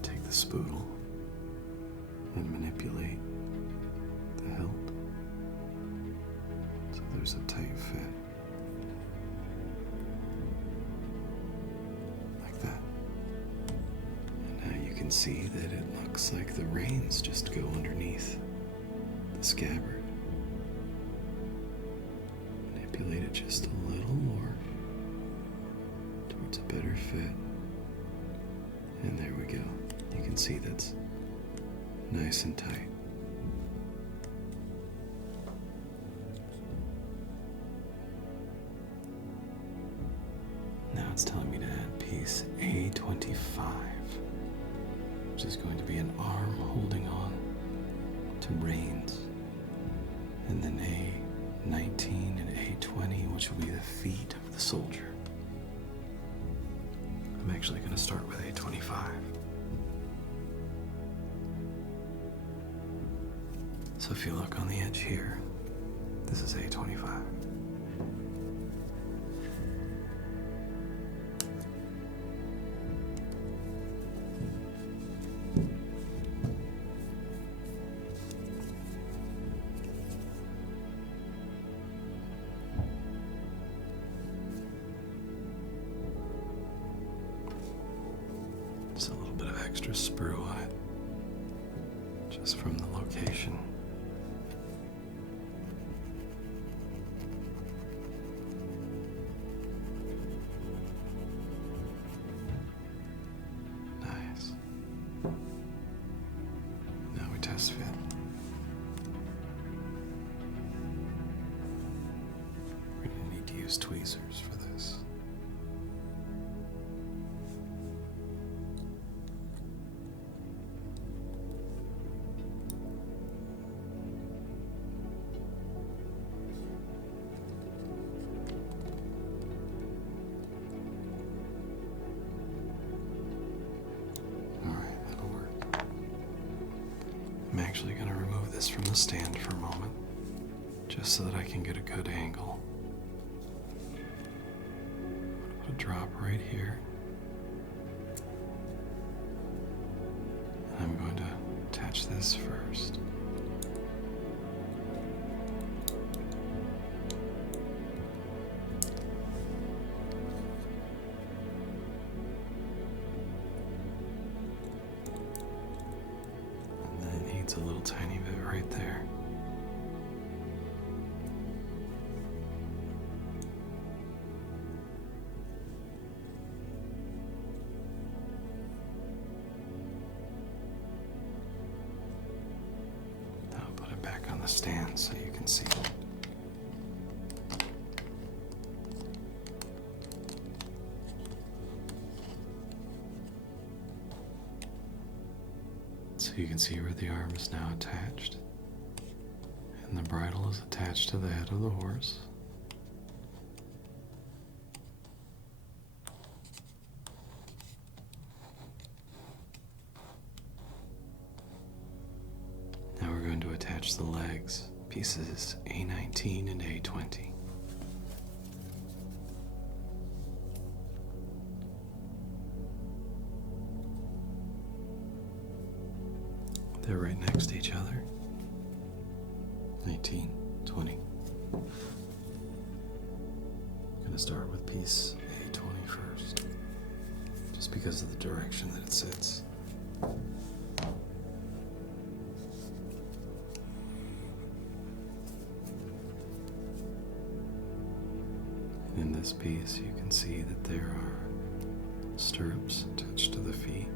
Take the spool and manipulate the hilt so there's a tight fit, like that. And now you can see that it looks like the reins just go underneath the scabbard. Manipulate it just a little more towards a better fit. And there we go. You can see that's nice and tight. Now it's telling me to add piece A25, which is going to be an arm holding on to reins, and then A19 and A20, which will be the feet of the soldier. I'm actually going to start with A25. So if you look on the edge here, this is A25. Just a little bit of extra sprue on it, just from the location. Nice. Now we test fit. We're going to need to use tweezers for this. actually going to remove this from the stand for a moment, just so that I can get a good angle. Put a drop right here. I'm going to attach this first. And then it needs a little tiny bit right there. Back on the stand so you can see. So you can see where the arm is now attached, and the bridle is attached to the head of the horse. Now we're going to attach the legs, pieces A19 and A20. They're right next to each other. 19, 20. I'm going to start with piece A20 first, just because of the direction that it sits. In this piece, you can see that there are stirrups attached to the feet.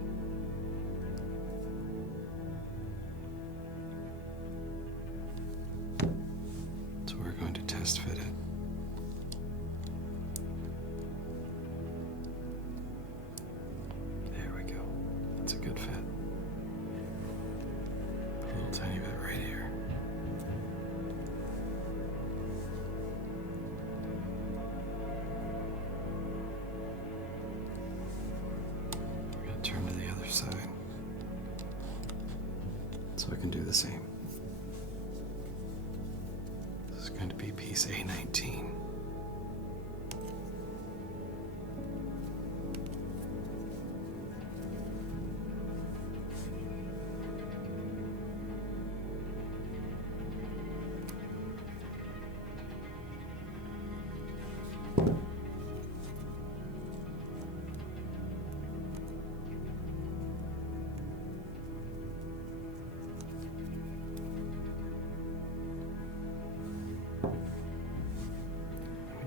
So we're going to test fit it. There we go. That's a good fit. A little tiny bit right here. Turn to the other side so I can do the same. This is going to be piece A19.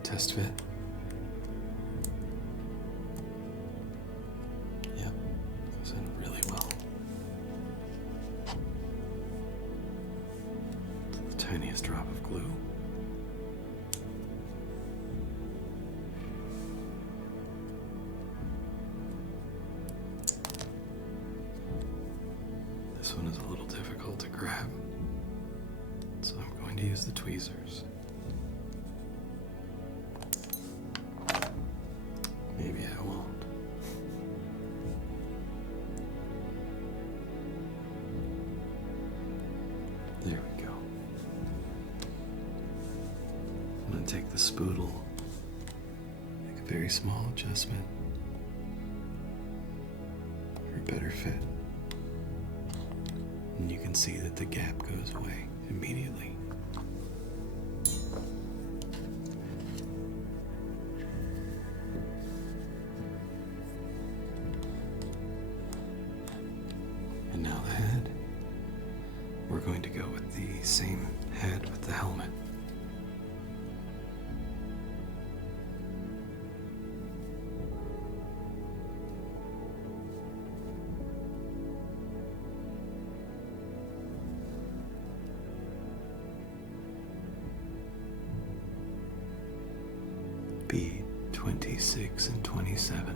Test fit. Yep, goes in really well. The tiniest drop of glue. This one is a little difficult to grab, so I'm going to use the tweezers. Maybe I won't. There we go. I'm going to take the spoodle, make a very small adjustment for a better fit. And you can see that the gap goes away immediately. And now the head. We're going to go with the same head with the helmet. B26 and 27.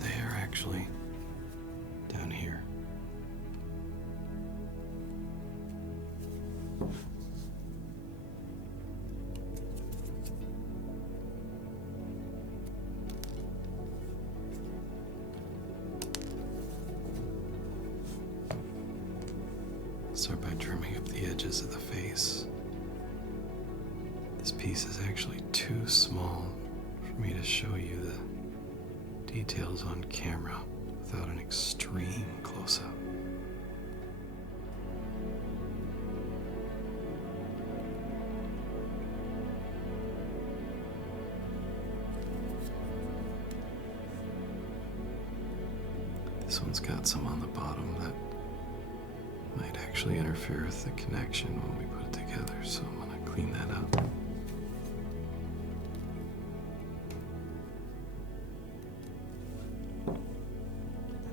They are actually down here. the edges of the face. This piece is actually too small for me to show you the details on camera without an extreme close-up. This one's got some on the bottom that might actually interfere with the connection when we put it together, so I'm going to clean that up.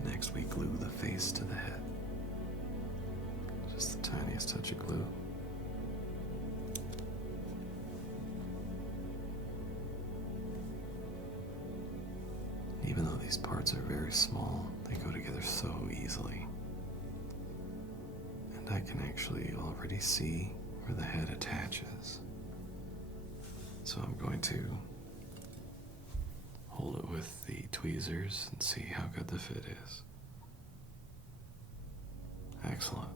Next we glue the face to the head. Just the tiniest touch of glue. Even though these parts are very small, they go together so easily. And I can actually already see where the head attaches. So I'm going to hold it with the tweezers and see how good the fit is. Excellent.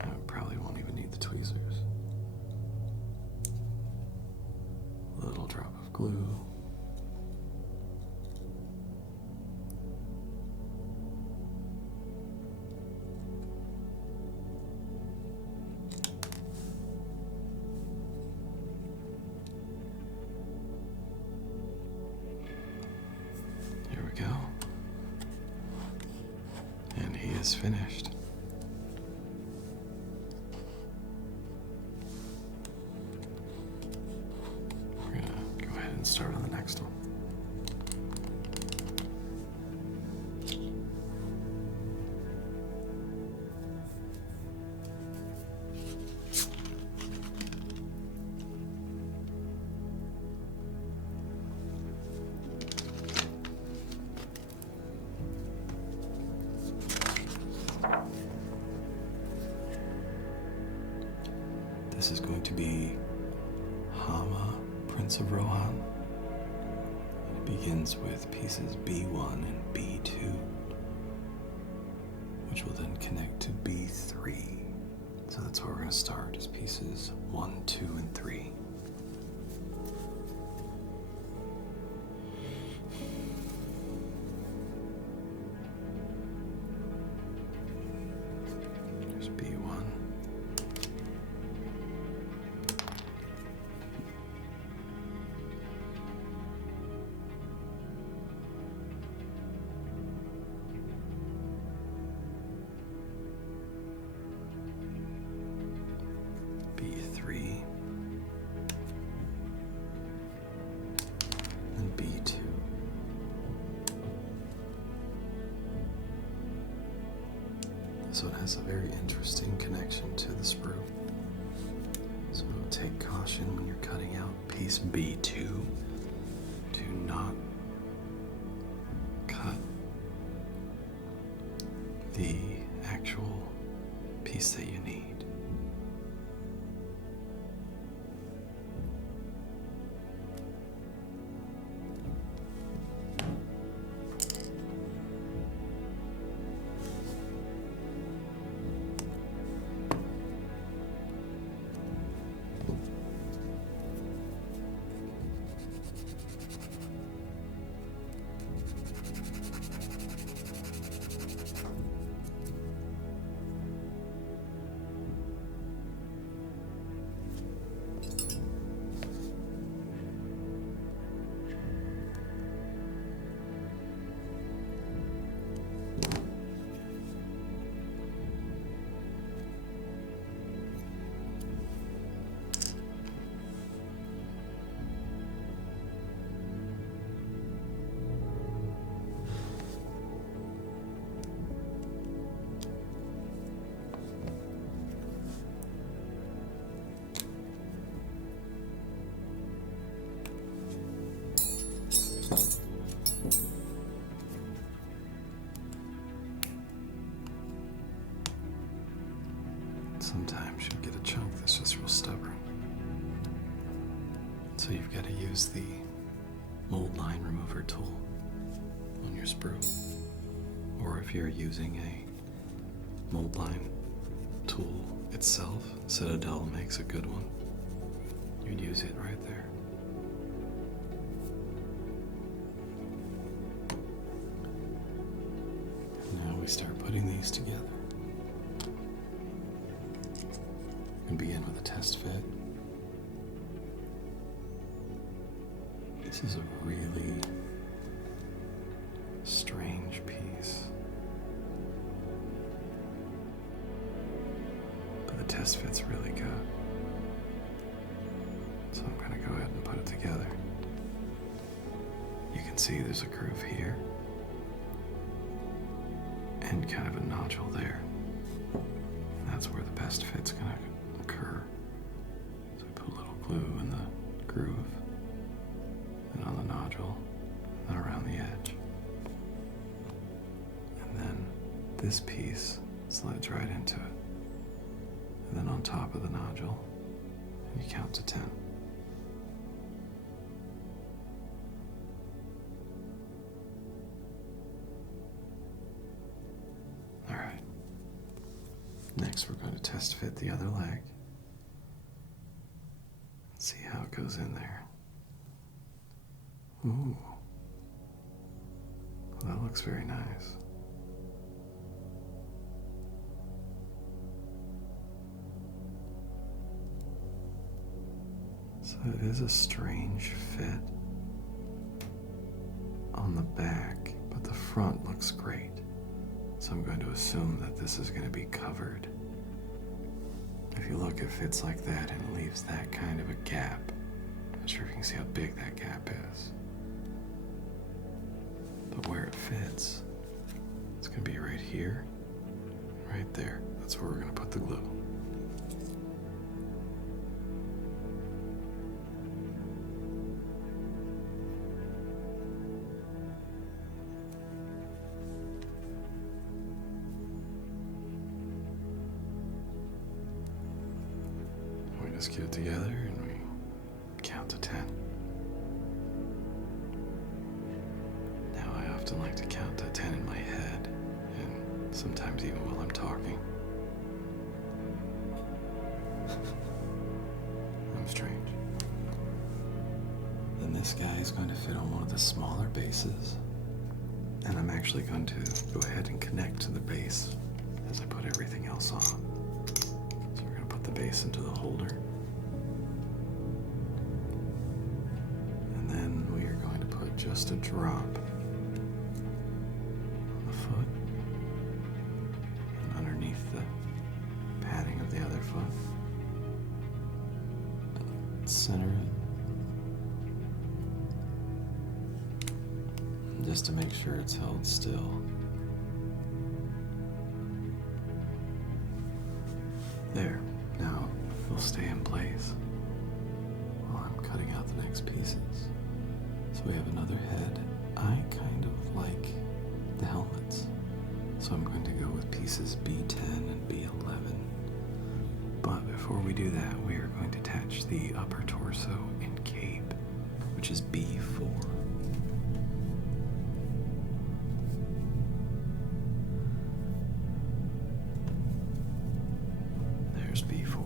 I probably won't even need the tweezers. A little drop of glue. Go. And he is finished. We're gonna go ahead and start on the next one. This is going to be Hama, Prince of Rohan. It begins with pieces B1 and B2, which will then connect to B3. So that's where we're going to start, is pieces 1, 2, and 3. There's B1. B3 and B2. This one has a very interesting connection to the sprue. So take caution when you're cutting out piece B2 to not cut the actual piece that you need. Sometimes you'll get a chunk that's just real stubborn. So you've got to use the mold line remover tool on your sprue. Or if you're using a mold line tool itself, Citadel makes a good one. You'd use it right there. Now we start putting these together. And begin with a test fit. This is a really strange piece. But the test fit's really good. So I'm going to go ahead and put it together. You can see there's a groove here and kind of a nodule there. That's where the best fit's going to occur. So we put a little glue in the groove and on the nodule and around the edge. And then this piece slides right into it. And then on top of the nodule, and you count to 10. All right. Next, we're going to test fit the other leg. And see how it goes in there. Ooh. Well, that looks very nice. So it is a strange fit on the back, but the front looks great. So I'm going to assume that this is going to be covered. If you look, it fits like that and it leaves that kind of a gap. Not sure if you can see how big that gap is. But where it fits, it's going to be right here, right there. That's where we're going to put the glue. We just get it together and we count to 10. Now I often like to count to 10 in my head, and sometimes even while I'm talking. I'm strange. Then this guy is going to fit on one of the smaller bases, and I'm actually going to go ahead and connect to the base as I put everything else on. So we're going to put the base into the holder. And then we are going to put just a drop on the foot and underneath the padding of the other foot. Center it. Just to make sure it's held still. There. Now it'll stay in place while I'm cutting out the next pieces. So we have another head. I kind of like the helmets, so I'm going to go with pieces B10 and B11. But before we do that, we are going to attach the upper torso and cape, which is B4. There's B4.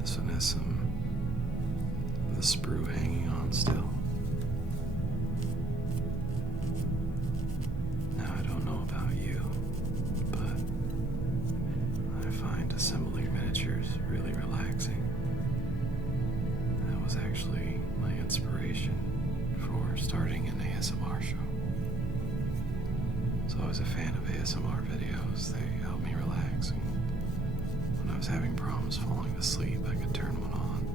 This one has some of the sprue hanging on still. Now I don't know about you, but I find assembling miniatures really relaxing. That was actually my inspiration for starting an ASMR show. So I was a fan of ASMR videos. They helped me relax, and when I was having problems falling asleep, I could turn one on.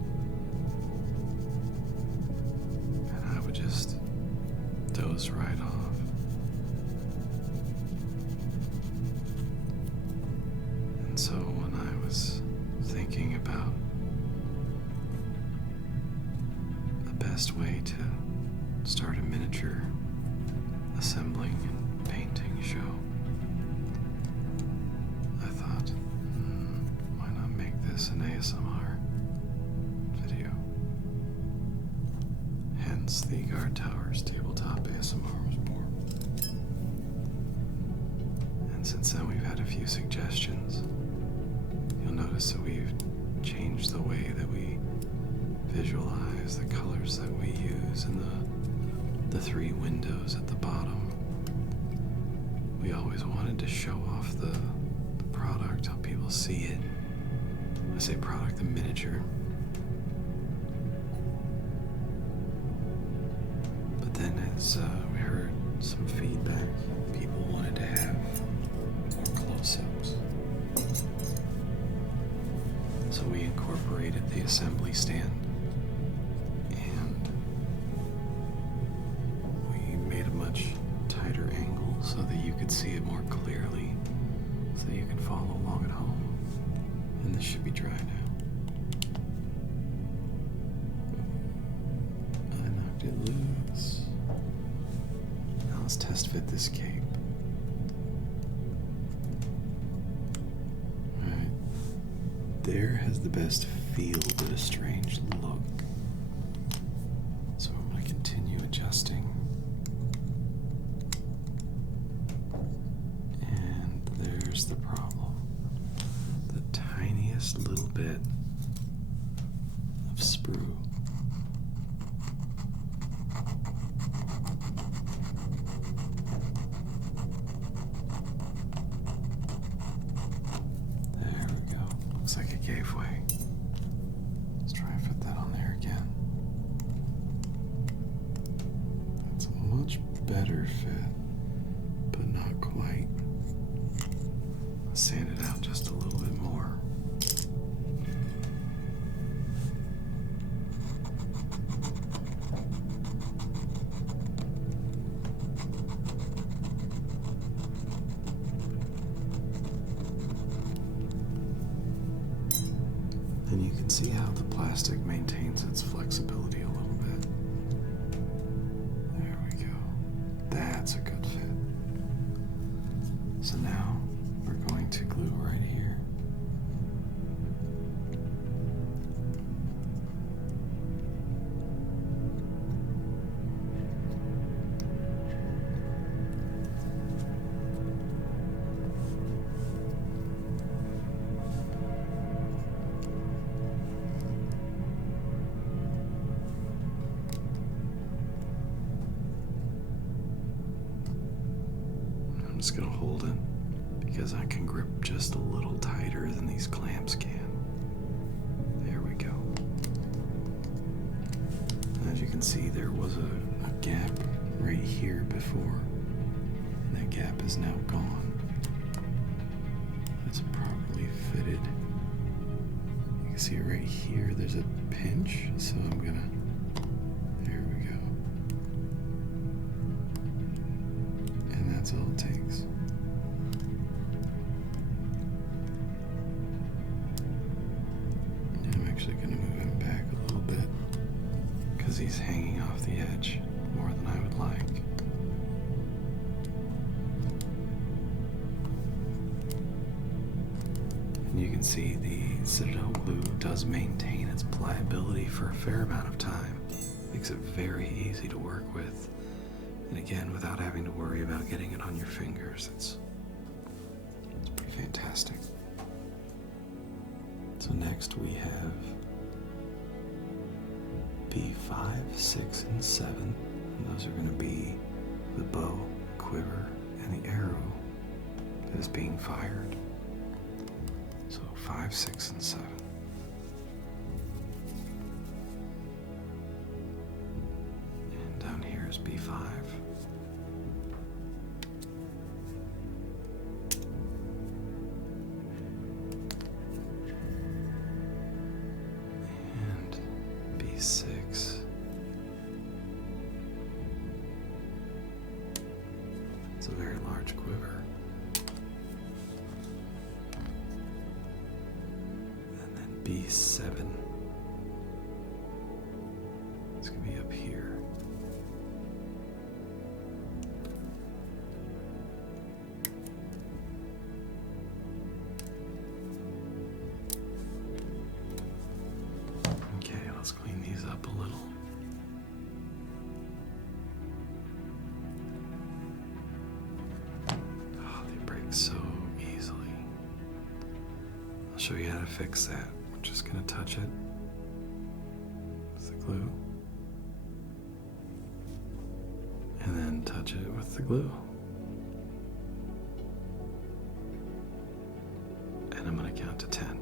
And I would just doze right off. And so when I was thinking about the best way to start a miniature assembling and painting show, I thought, an ASMR video. Hence the Guard Towers Tabletop ASMR was born. And since then we've had a few suggestions. You'll notice that we've changed the way that we visualize, the colors that we use, and the three windows at the bottom. We always wanted to show off the product, how people see it. I say product, the miniature. But then as we heard some feedback, people wanted to have more close-ups. So we incorporated the assembly stand, and we made a much tighter angle so that you could see it more clearly, so you can follow along at home. And this should be dry now. I knocked it loose. Now let's test fit this cape. Alright. There has the best feel but a strange look. So I'm going to continue adjusting. And there's the problem. Little bit of sprue. There we go. Looks like it gave way. Let's try and fit that on there again. That's a much better fit, but not quite. I'll sand it out just a little bit more. And you can see how the plastic maintains its flexibility a little bit. There we go. That's a good fit. So now we're going to glue right here. I'm just going to hold it because I can grip just a little tighter than these clamps can. There we go. As you can see, there was a gap right here before. And that gap is now gone. It's properly fitted. You can see right here, there's a pinch, so I'm going to, there we go. And that's all it takes. And I'm actually going to move him back a little bit because he's hanging off the edge more than I would like. And you can see the Citadel glue does maintain its pliability for a fair amount of time. Makes it very easy to work with. And again, without having to worry about getting it on your fingers, it's pretty fantastic. So next we have B5, 6, and 7. And those are going to be the bow, quiver, and the arrow that is being fired. So 5, 6, and 7. And down here is B5. And B6. It's a very large quiver. B7. It's going to be up here. let's clean these up a little. Oh, they break so easily. I'll show you how to fix that. We're just going to touch it with the glue. And then touch it with the glue. And I'm going to count to 10.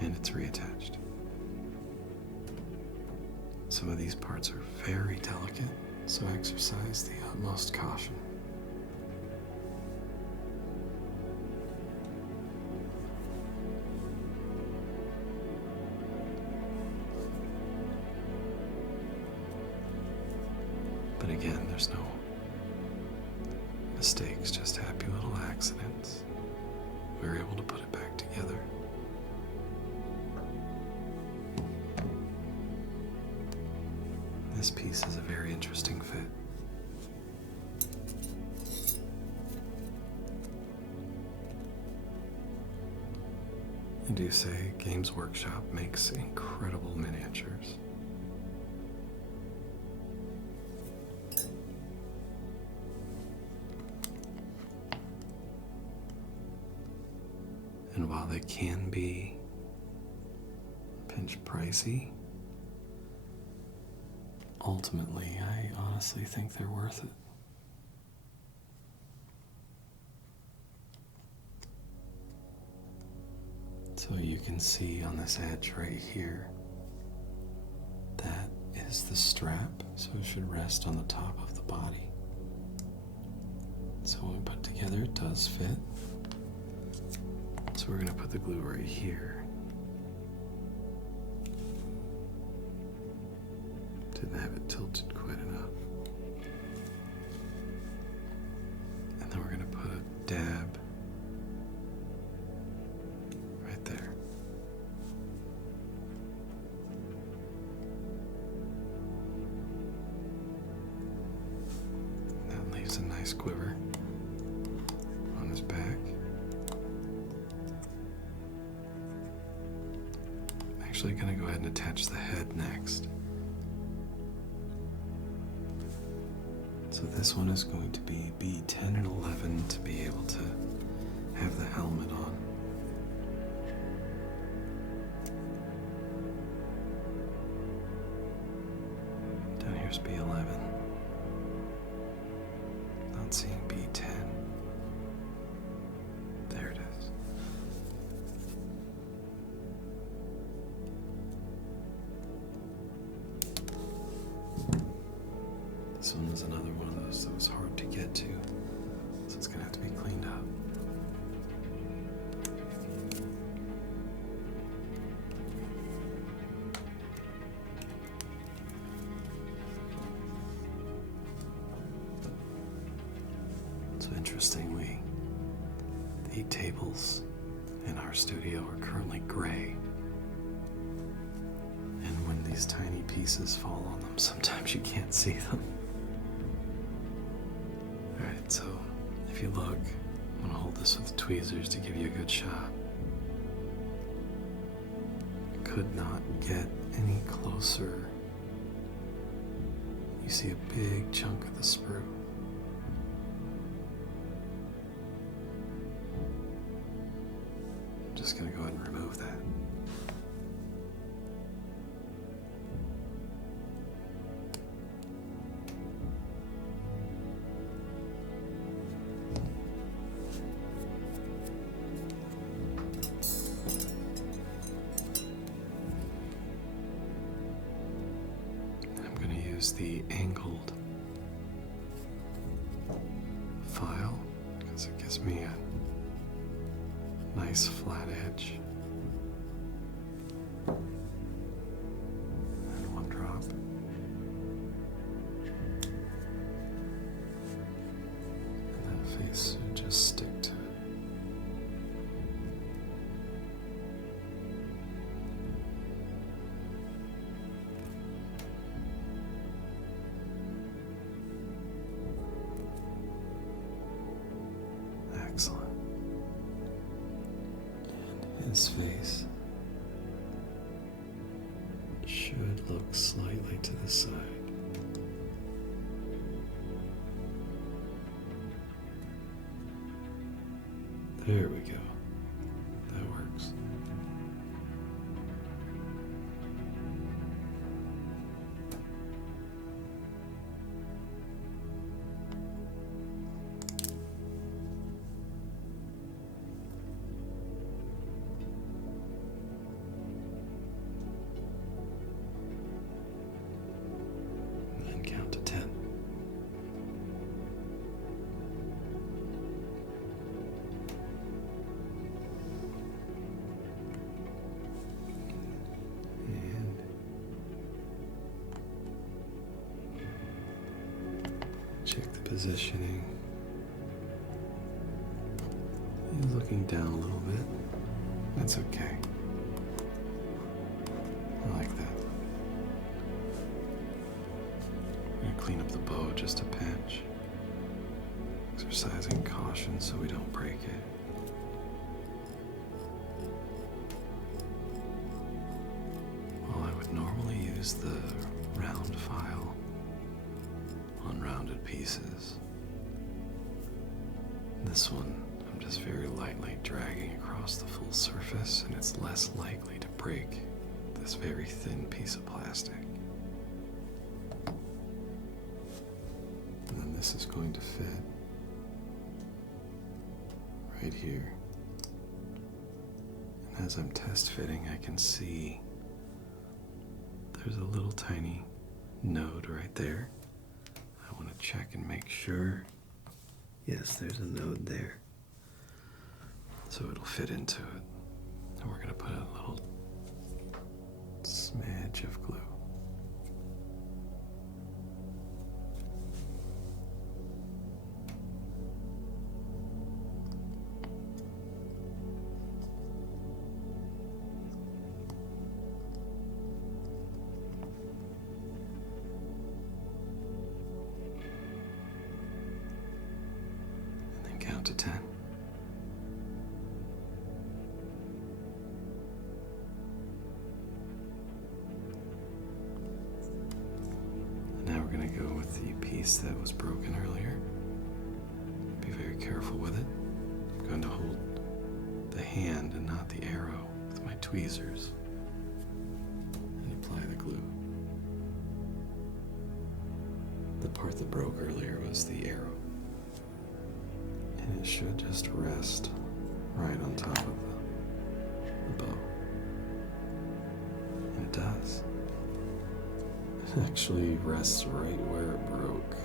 And it's reattached. Some of these parts are very delicate, so exercise the utmost caution. But again, there's no mistakes, just happy little accidents. We were able to put it back together. This piece is a very interesting fit. I do say Games Workshop makes incredible miniatures. And while they can be a pinch pricey, ultimately, I honestly think they're worth it. So you can see on this edge right here, that is the strap, so it should rest on the top of the body. So when we put it together, it does fit. So we're going to put the glue right here. Didn't have it tilted quite enough. And then we're going to put a dab right there. And that leaves a nice quiver on his back. I'm actually going to go ahead and attach the head next. So this one is going to be B10 and 11 to be able to have the helmet on. Down here's B11. Not seeing B10. There it is. This one was another one of those that was hard to get to, so it's going to have to be cleaned up. So interestingly, the tables in our studio are currently gray. And when these tiny pieces fall on them, sometimes you can't see them. Alright, so if you look, I'm going to hold this with the tweezers to give you a good shot. Could not get any closer. You see a big chunk of the sprue. I'm just going to go ahead and remove that. The angled file because it gives me a nice flat edge and one drop. And that face should just stick to it. Excellent. And his face should look slightly to the side. There we go. That works. And then count to 10. Check the positioning. He's looking down a little bit. That's okay. I like that. I'm gonna clean up the bow just a pinch. Exercising caution so we don't break it. Well, I would normally use the round file on rounded pieces. This one, I'm just very lightly dragging across the full surface, and it's less likely to break this very thin piece of plastic. And then this is going to fit right here. And as I'm test fitting, I can see there's a little tiny node right there. I want to check and make sure. Yes, there's a node there. So it'll fit into it. And we're going to put a little smidge of glue. Count to 10. And now we're going to go with the piece that was broken earlier. Be very careful with it. I'm going to hold the hand and not the arrow with my tweezers and apply the glue. The part that broke earlier was the arrow. And it should just rest right on top of the bow. And it does. It actually rests right where it broke.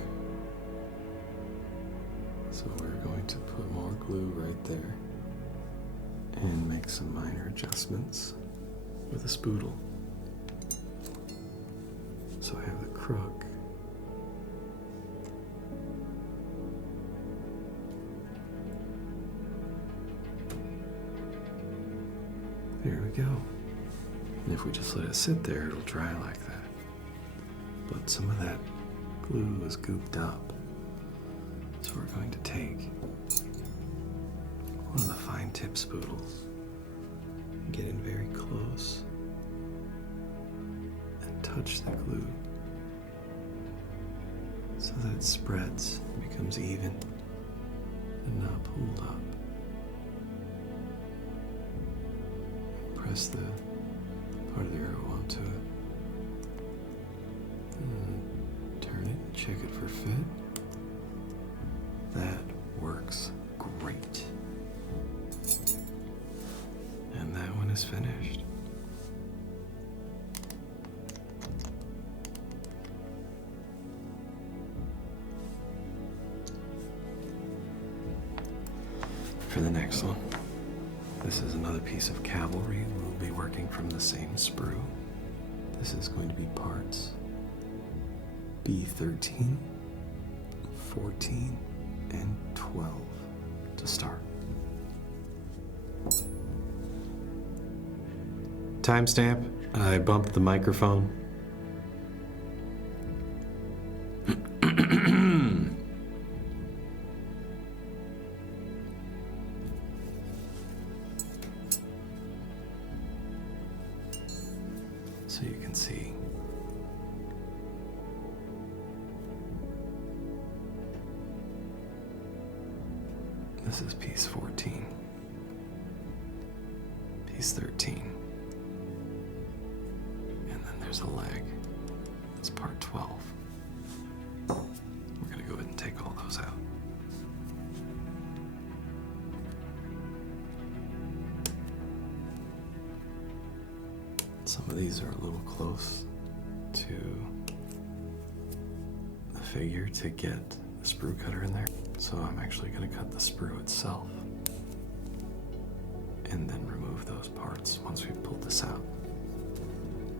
So we're going to put more glue right there and make some minor adjustments with a spoodle. So I have the crook. There we go. And if we just let it sit there, it'll dry like that. But some of that glue is gooped up. So we're going to take one of the fine tip spoodles and get in very close and touch the glue so that it spreads and becomes even and not pulled up. Press the part of the arrow onto it. And turn it and check it for fit. That works great. And that one is finished. For the next one, this is another piece of cavalry. We'll be working from the same sprue. This is going to be parts B13, 14, and 12 to start. Timestamp, I bumped the microphone. so you can see. This is piece 14, piece 13, and then there's a leg. That's part 12. We're going to go ahead and take all those out. Some of these are a little close to the figure to get the sprue cutter in there. So I'm actually going to cut the sprue itself and then remove those parts once we've pulled this out.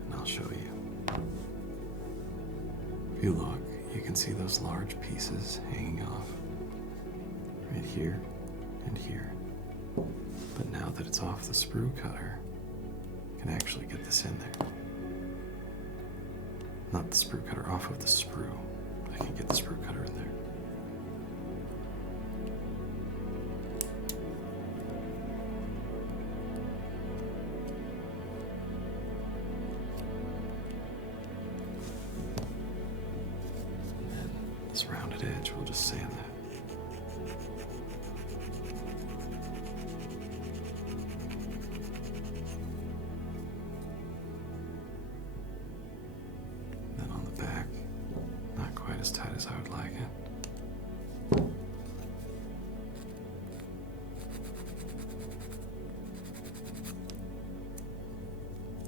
And I'll show you. If you look, you can see those large pieces hanging off right here and here. But now that it's off the sprue cutter, I can actually get this in there. Not the sprue cutter, off of the sprue. I can get the sprue cutter in there. This rounded edge, we'll just sand that. Then on the back, not quite as tight as I would like it.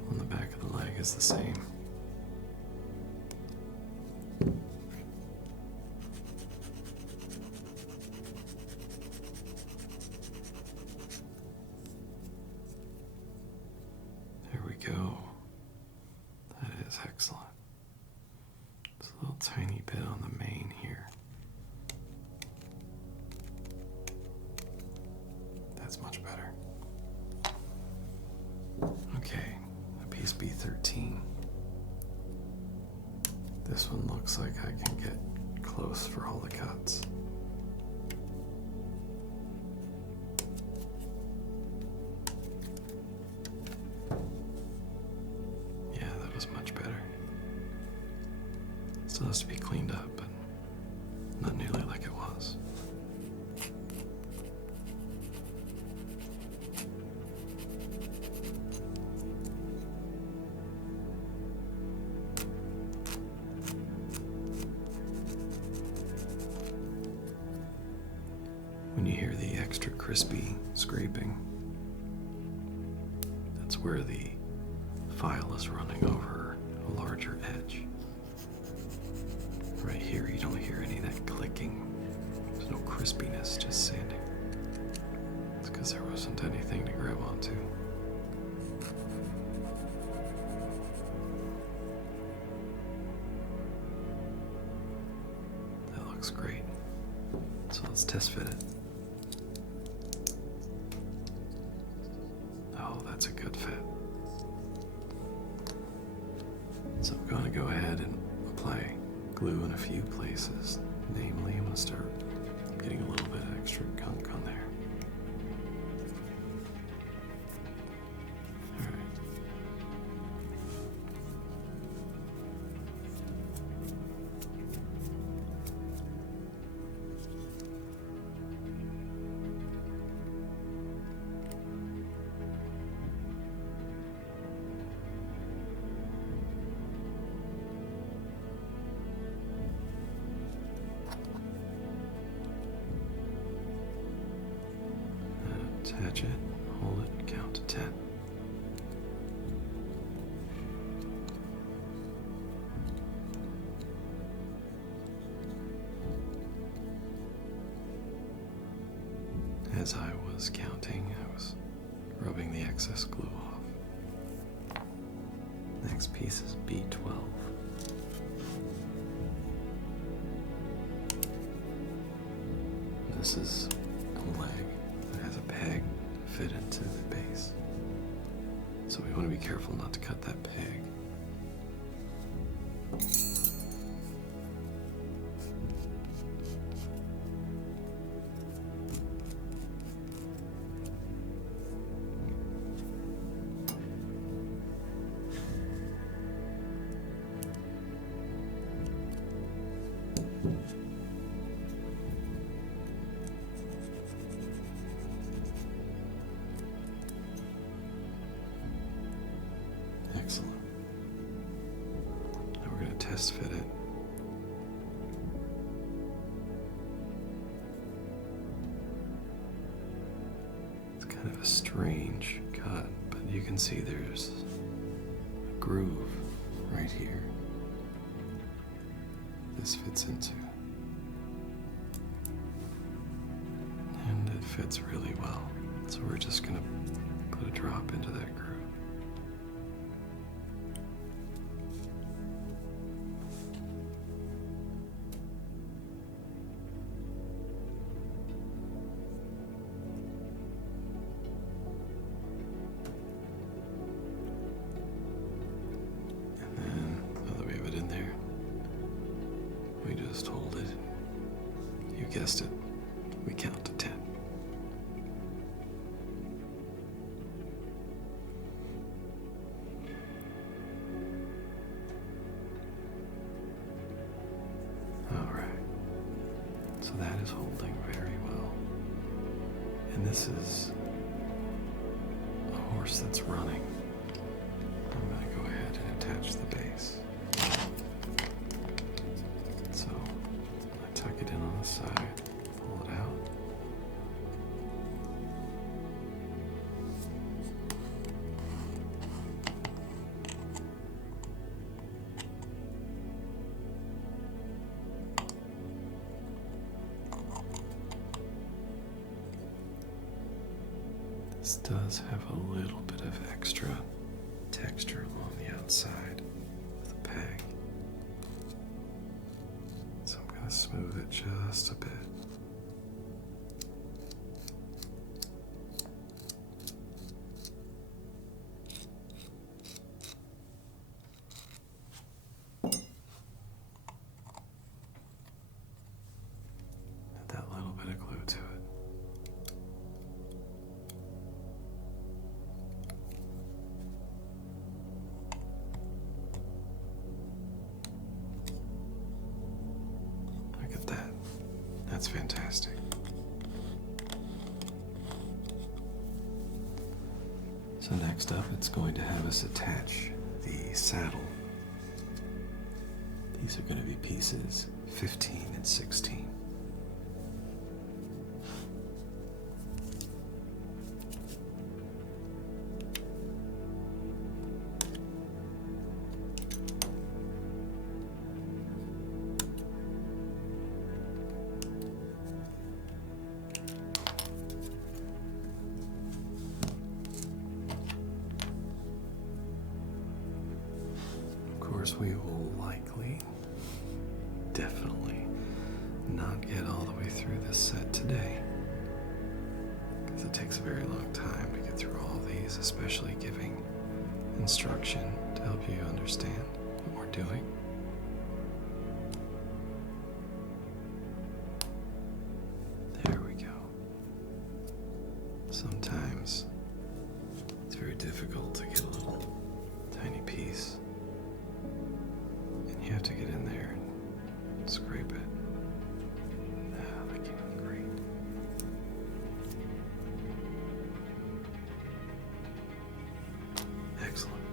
On the back of the leg is the same. Go. That is excellent. It's a little tiny bit on the mane here. That's much better. Okay, a piece B13. This one looks like I can get close for all the cuts. Much better. Still has to be cleaned up, but not nearly like it was. When you hear the extra crispy scraping, that's where the file is running over a larger edge. Right here, you don't hear any of that clicking. There's no crispiness, just sanding. It's because there wasn't anything to grab onto. That looks great. So let's test fit it. Oh, that's a good fit. So I'm going to go ahead and apply glue in a few places. Namely, I'm going to start getting a little bit of extra gunk on there. Alright. Attach it, hold it, count to 10. As I was counting, I was rubbing the excess glue off. Next piece is B12. This is a leg that has a peg to fit into the base. So we want to be careful not to cut that peg. test fit it. It's kind of a strange cut, but you can see there's a groove right here. This fits into. And it fits really well. So we're just going to put a drop into that groove. And then, now that we have it in there, we just hold it. You guessed it. We count to 10. All right. So that is holding very well. And this is a horse that's running. I'm going to go ahead and attach the base. So I tuck it in on the side, pull it out. This does have a little bit of extra texture along the outside of the peg. So I'm going to smooth it just a bit. Add that little bit of glue to it. That's fantastic. So next up, it's going to have us attach the saddle. These are going to be pieces 15 and 16. We will likely, definitely, not get all the way through this set today, because it takes a very long time to get through all these, especially giving instruction to help you understand what we're doing. There we go. Sometimes it's very difficult to get a little tiny piece. You have to get in there and scrape it. Ah, that came out great. Excellent.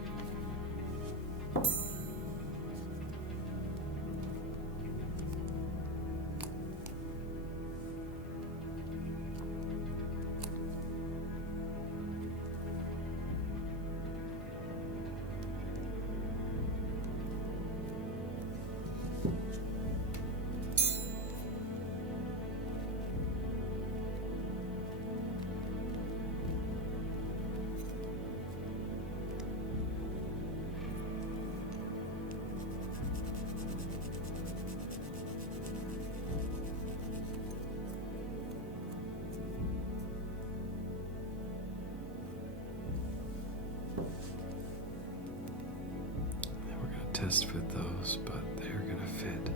Test fit those, but they're going to fit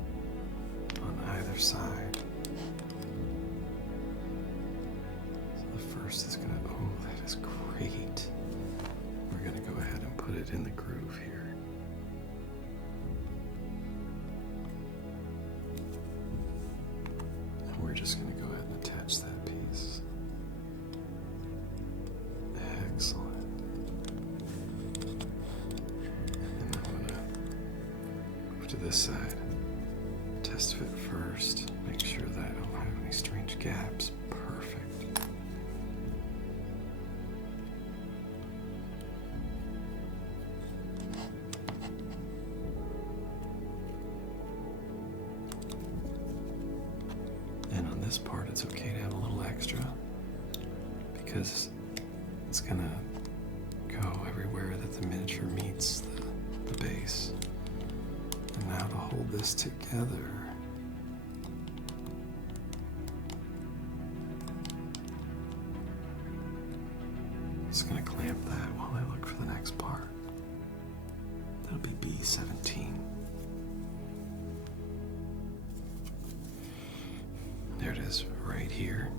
on either side. So the first is going to, oh, that is great. We're going to go ahead and put it in the groove here. And we're just going to go ahead and attach that piece. Excellent. this side. Test fit first. Make sure that I don't have any strange gaps. Perfect. And on this part, it's okay to have a little extra because it's gonna go everywhere that the miniature meets the base. And now to hold this together, just gonna clamp that while I look for the next part. That'll be B17. There it is, right here.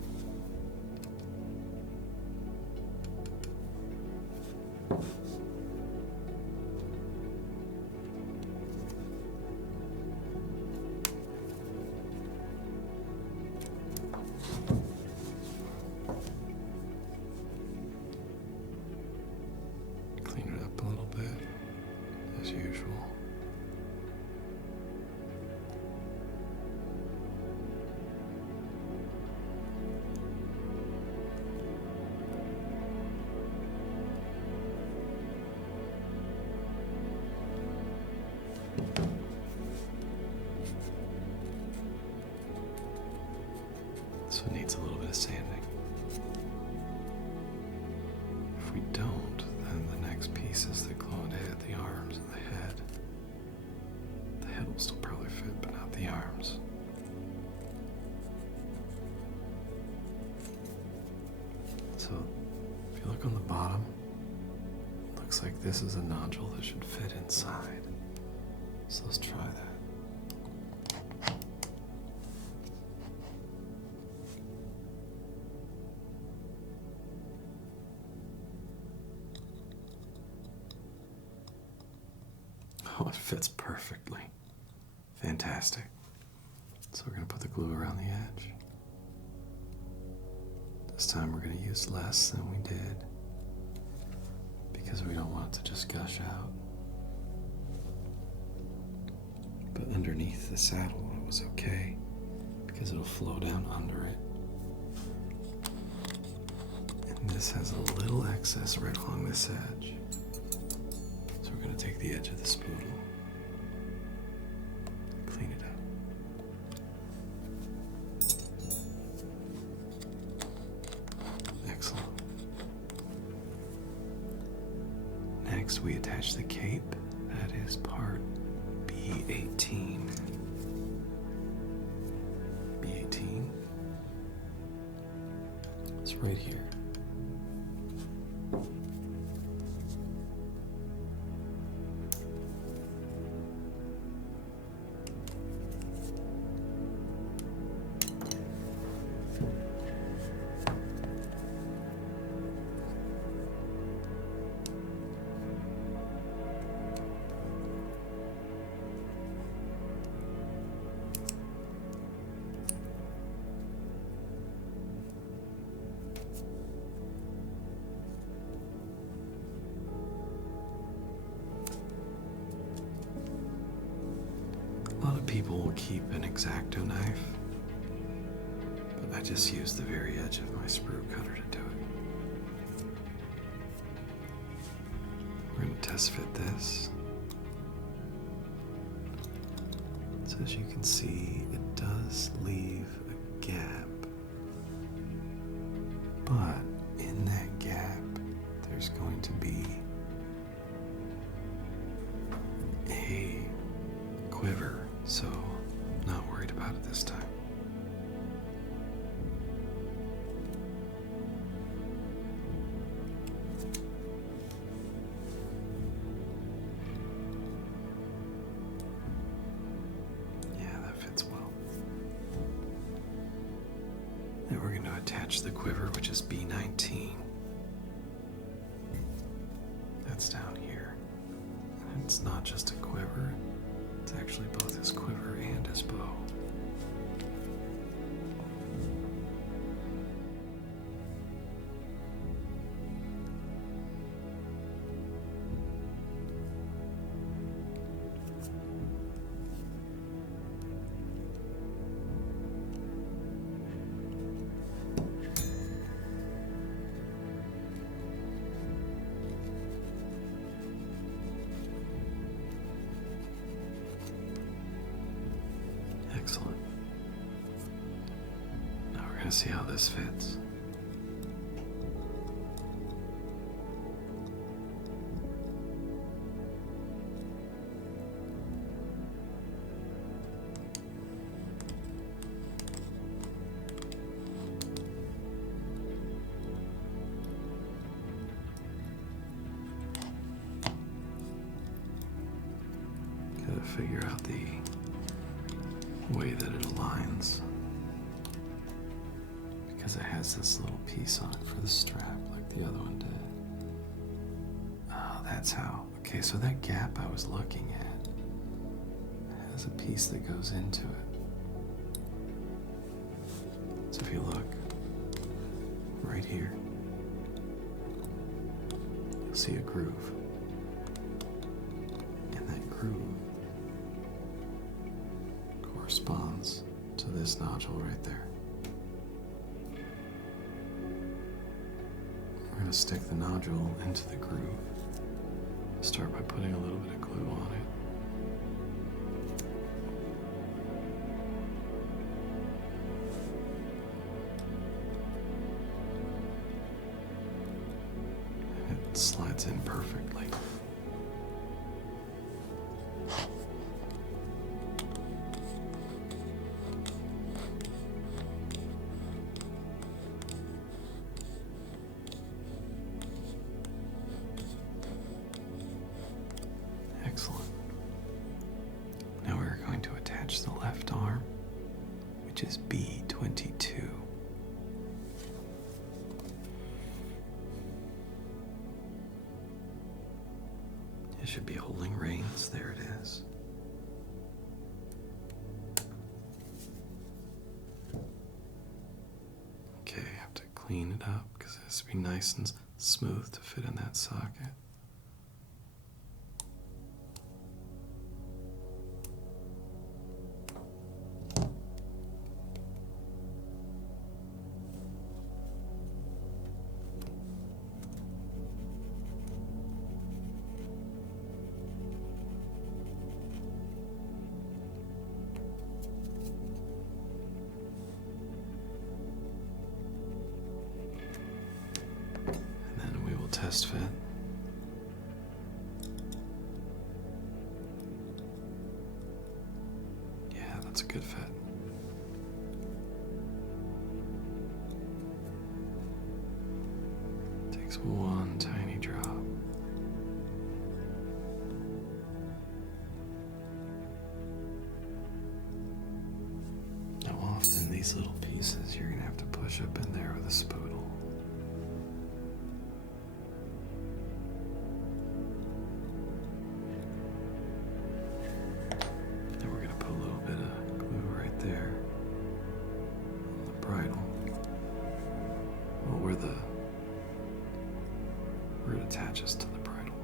Clean it up a little bit, as usual. So it needs a little bit of sanding. If we don't, then the next piece is the glow and head, the arms and the head. The head will still probably fit, but not the arms. So if you look on the bottom, it looks like this is a nodule that should fit inside. So let's try that. Oh, it fits perfectly. Fantastic. So we're going to put the glue around the edge. This time we're going to use less than we did because we don't want it to just gush out. But underneath the saddle it was okay because it'll flow down under it. And this has a little excess right along this edge. So we're going to take the edge of the spoodle, clean it up. Excellent. Next we attach the cape. That is part B18. B18. It's right here. A lot of people will keep an X-Acto knife, but I just use the very edge of my sprue cutter to do it. We're going to test fit this. So as you can see, it does leave a gap, but in that gap, there's going to be a quiver. So, not worried about it this time. Yeah, that fits well. Then we're going to attach the quiver, which is B19. That's down here. And it's not just a quiver. It's actually both his quiver and his bow. see how this fits. Gotta figure out the way that it aligns, because it has this little piece on it for the strap like the other one did. Oh, that's how. Okay, so that gap I was looking at has a piece that goes into it. So if you look right here, you'll see a groove. And that groove corresponds to this nodule right there. We're going to stick the nodule into the groove. Start by putting a little bit of glue on it. It slides in perfectly. Excellent. Now we're going to attach the left arm, which is B22. It should be holding reins. There it is. Okay, I have to clean it up because it has to be nice and smooth to fit in that socket. Test fit. Yeah, that's a good fit. Takes one tiny drop. Now often these little pieces you're going to have to push up in there with a spoodle. There on the bridle, well, where it attaches to the bridle.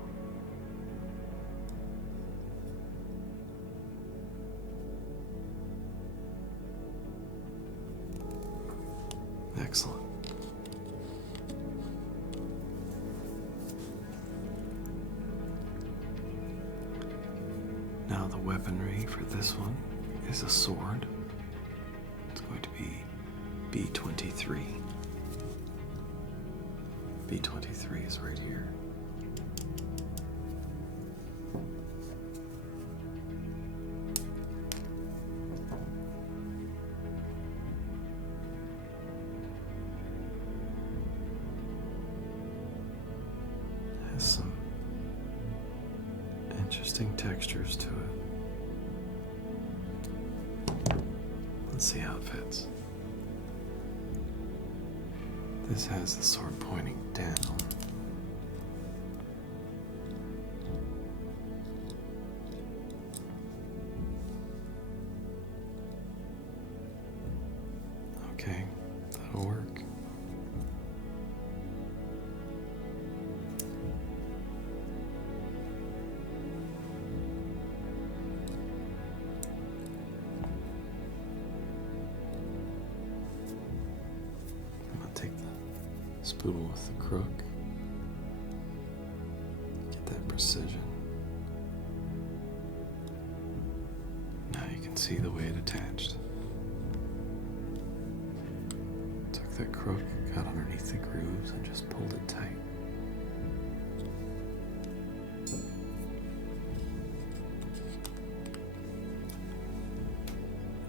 Excellent. Now the weaponry for this one is a sword. It's going to be B23. B23 is right here. It has some interesting textures to it. Let's see how it fits. This has the sword pointing down. Okay, that'll work. Take the spool with the crook, get that precision. Now you can see the way it attached. the crook got underneath the grooves and just pulled it tight.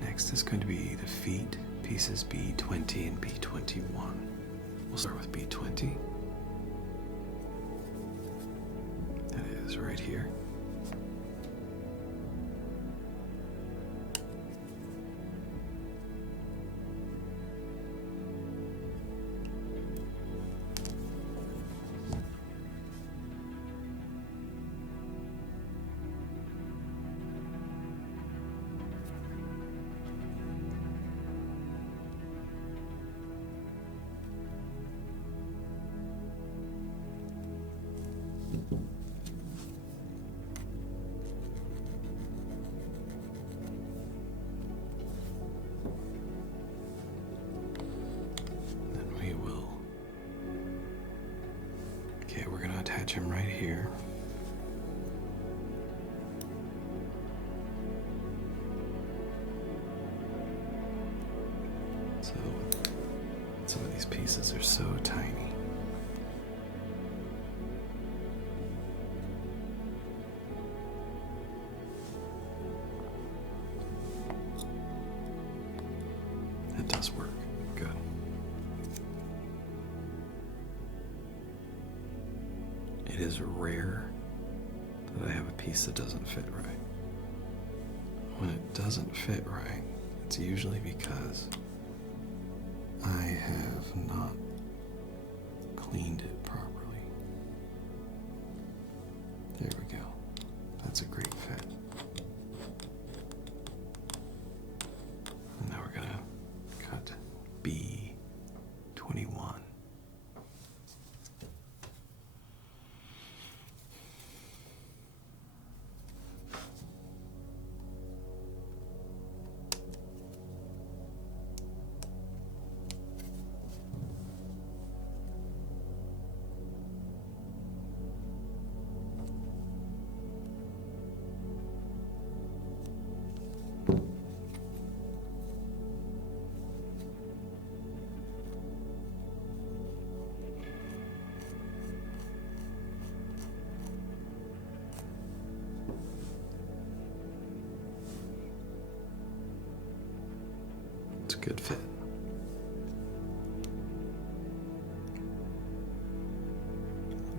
Next is going to be the feet, pieces B20 and B21. We'll start with B20. That is right here. Attach him right here. So, some of these pieces are so tiny. That does work. Good. It is rare that I have a piece that doesn't fit right. When it doesn't fit right, it's usually because I have not cleaned it properly. There we go. That's a great fit. And now we're gonna cut B21. It's a good fit.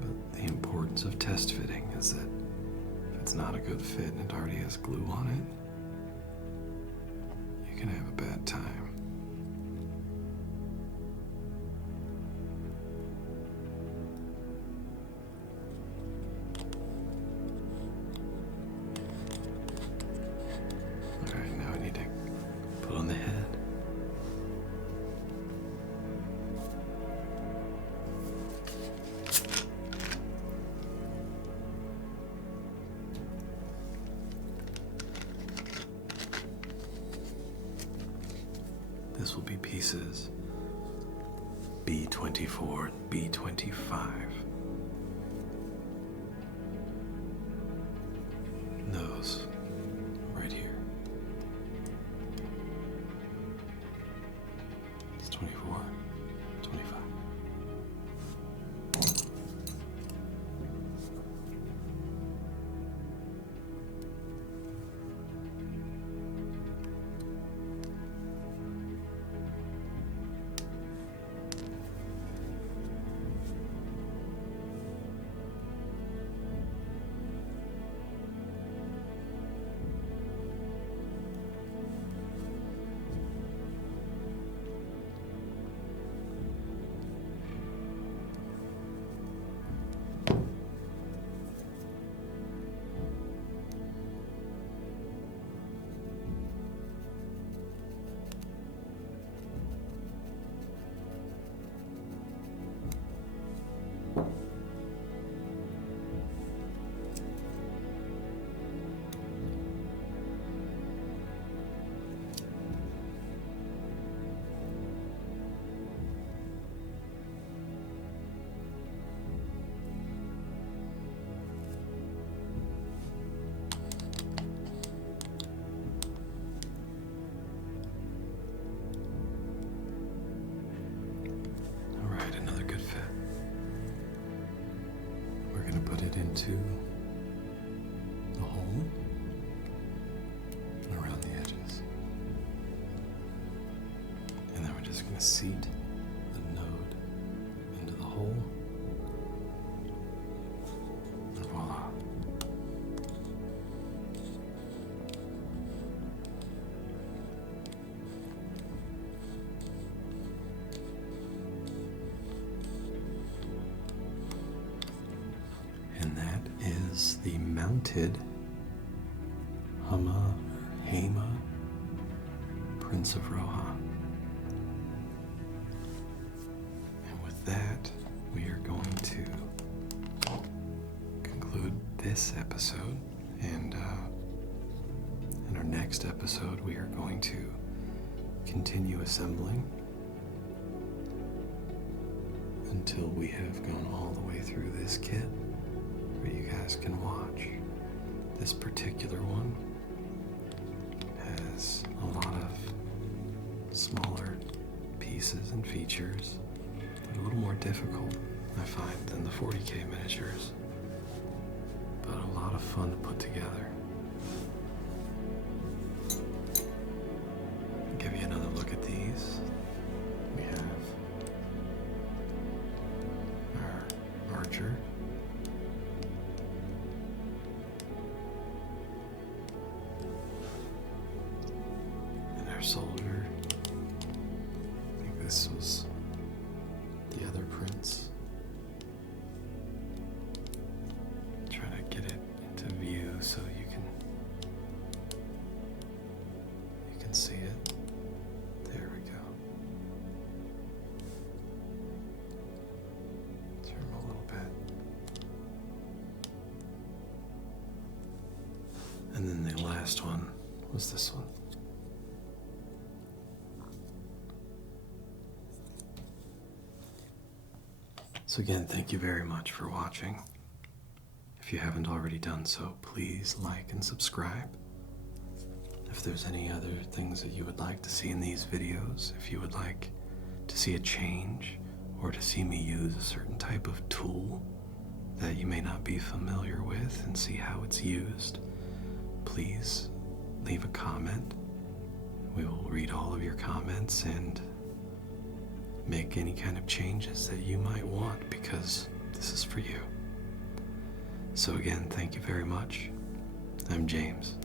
But the importance of test fitting is that if it's not a good fit and it already has glue on it, you can have a bad time. Alright, now I need to put on the head. This will be pieces B24 and B25. Those right here. It's 24, 25. going to put it into the hole and around the edges. And then we're just going to seat the node into the hole. And voila. And that is the mounted Hema, Prince of Rohan. And with that, we are going to conclude this episode. And in our next episode, we are going to continue assembling until we have gone all the way through this kit, where you guys can watch. This particular one has a lot of smaller pieces and features. They're a little more difficult, I find, than the 40K miniatures, but a lot of fun to put together. I'll give you another look at these. We have our archer. Soldier. I think this was the other prince. Try to get it into view so you can see it. There we go. Turn him a little bit. And then the last one was this one. So again, thank you very much for watching. If you haven't already done so, please like and subscribe. If there's any other things that you would like to see in these videos, if you would like to see a change or to see me use a certain type of tool that you may not be familiar with and see how it's used, please leave a comment. We will read all of your comments and make any kind of changes that you might want, because this is for you. So again, thank you very much. I'm James,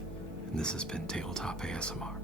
and this has been Tabletop ASMR.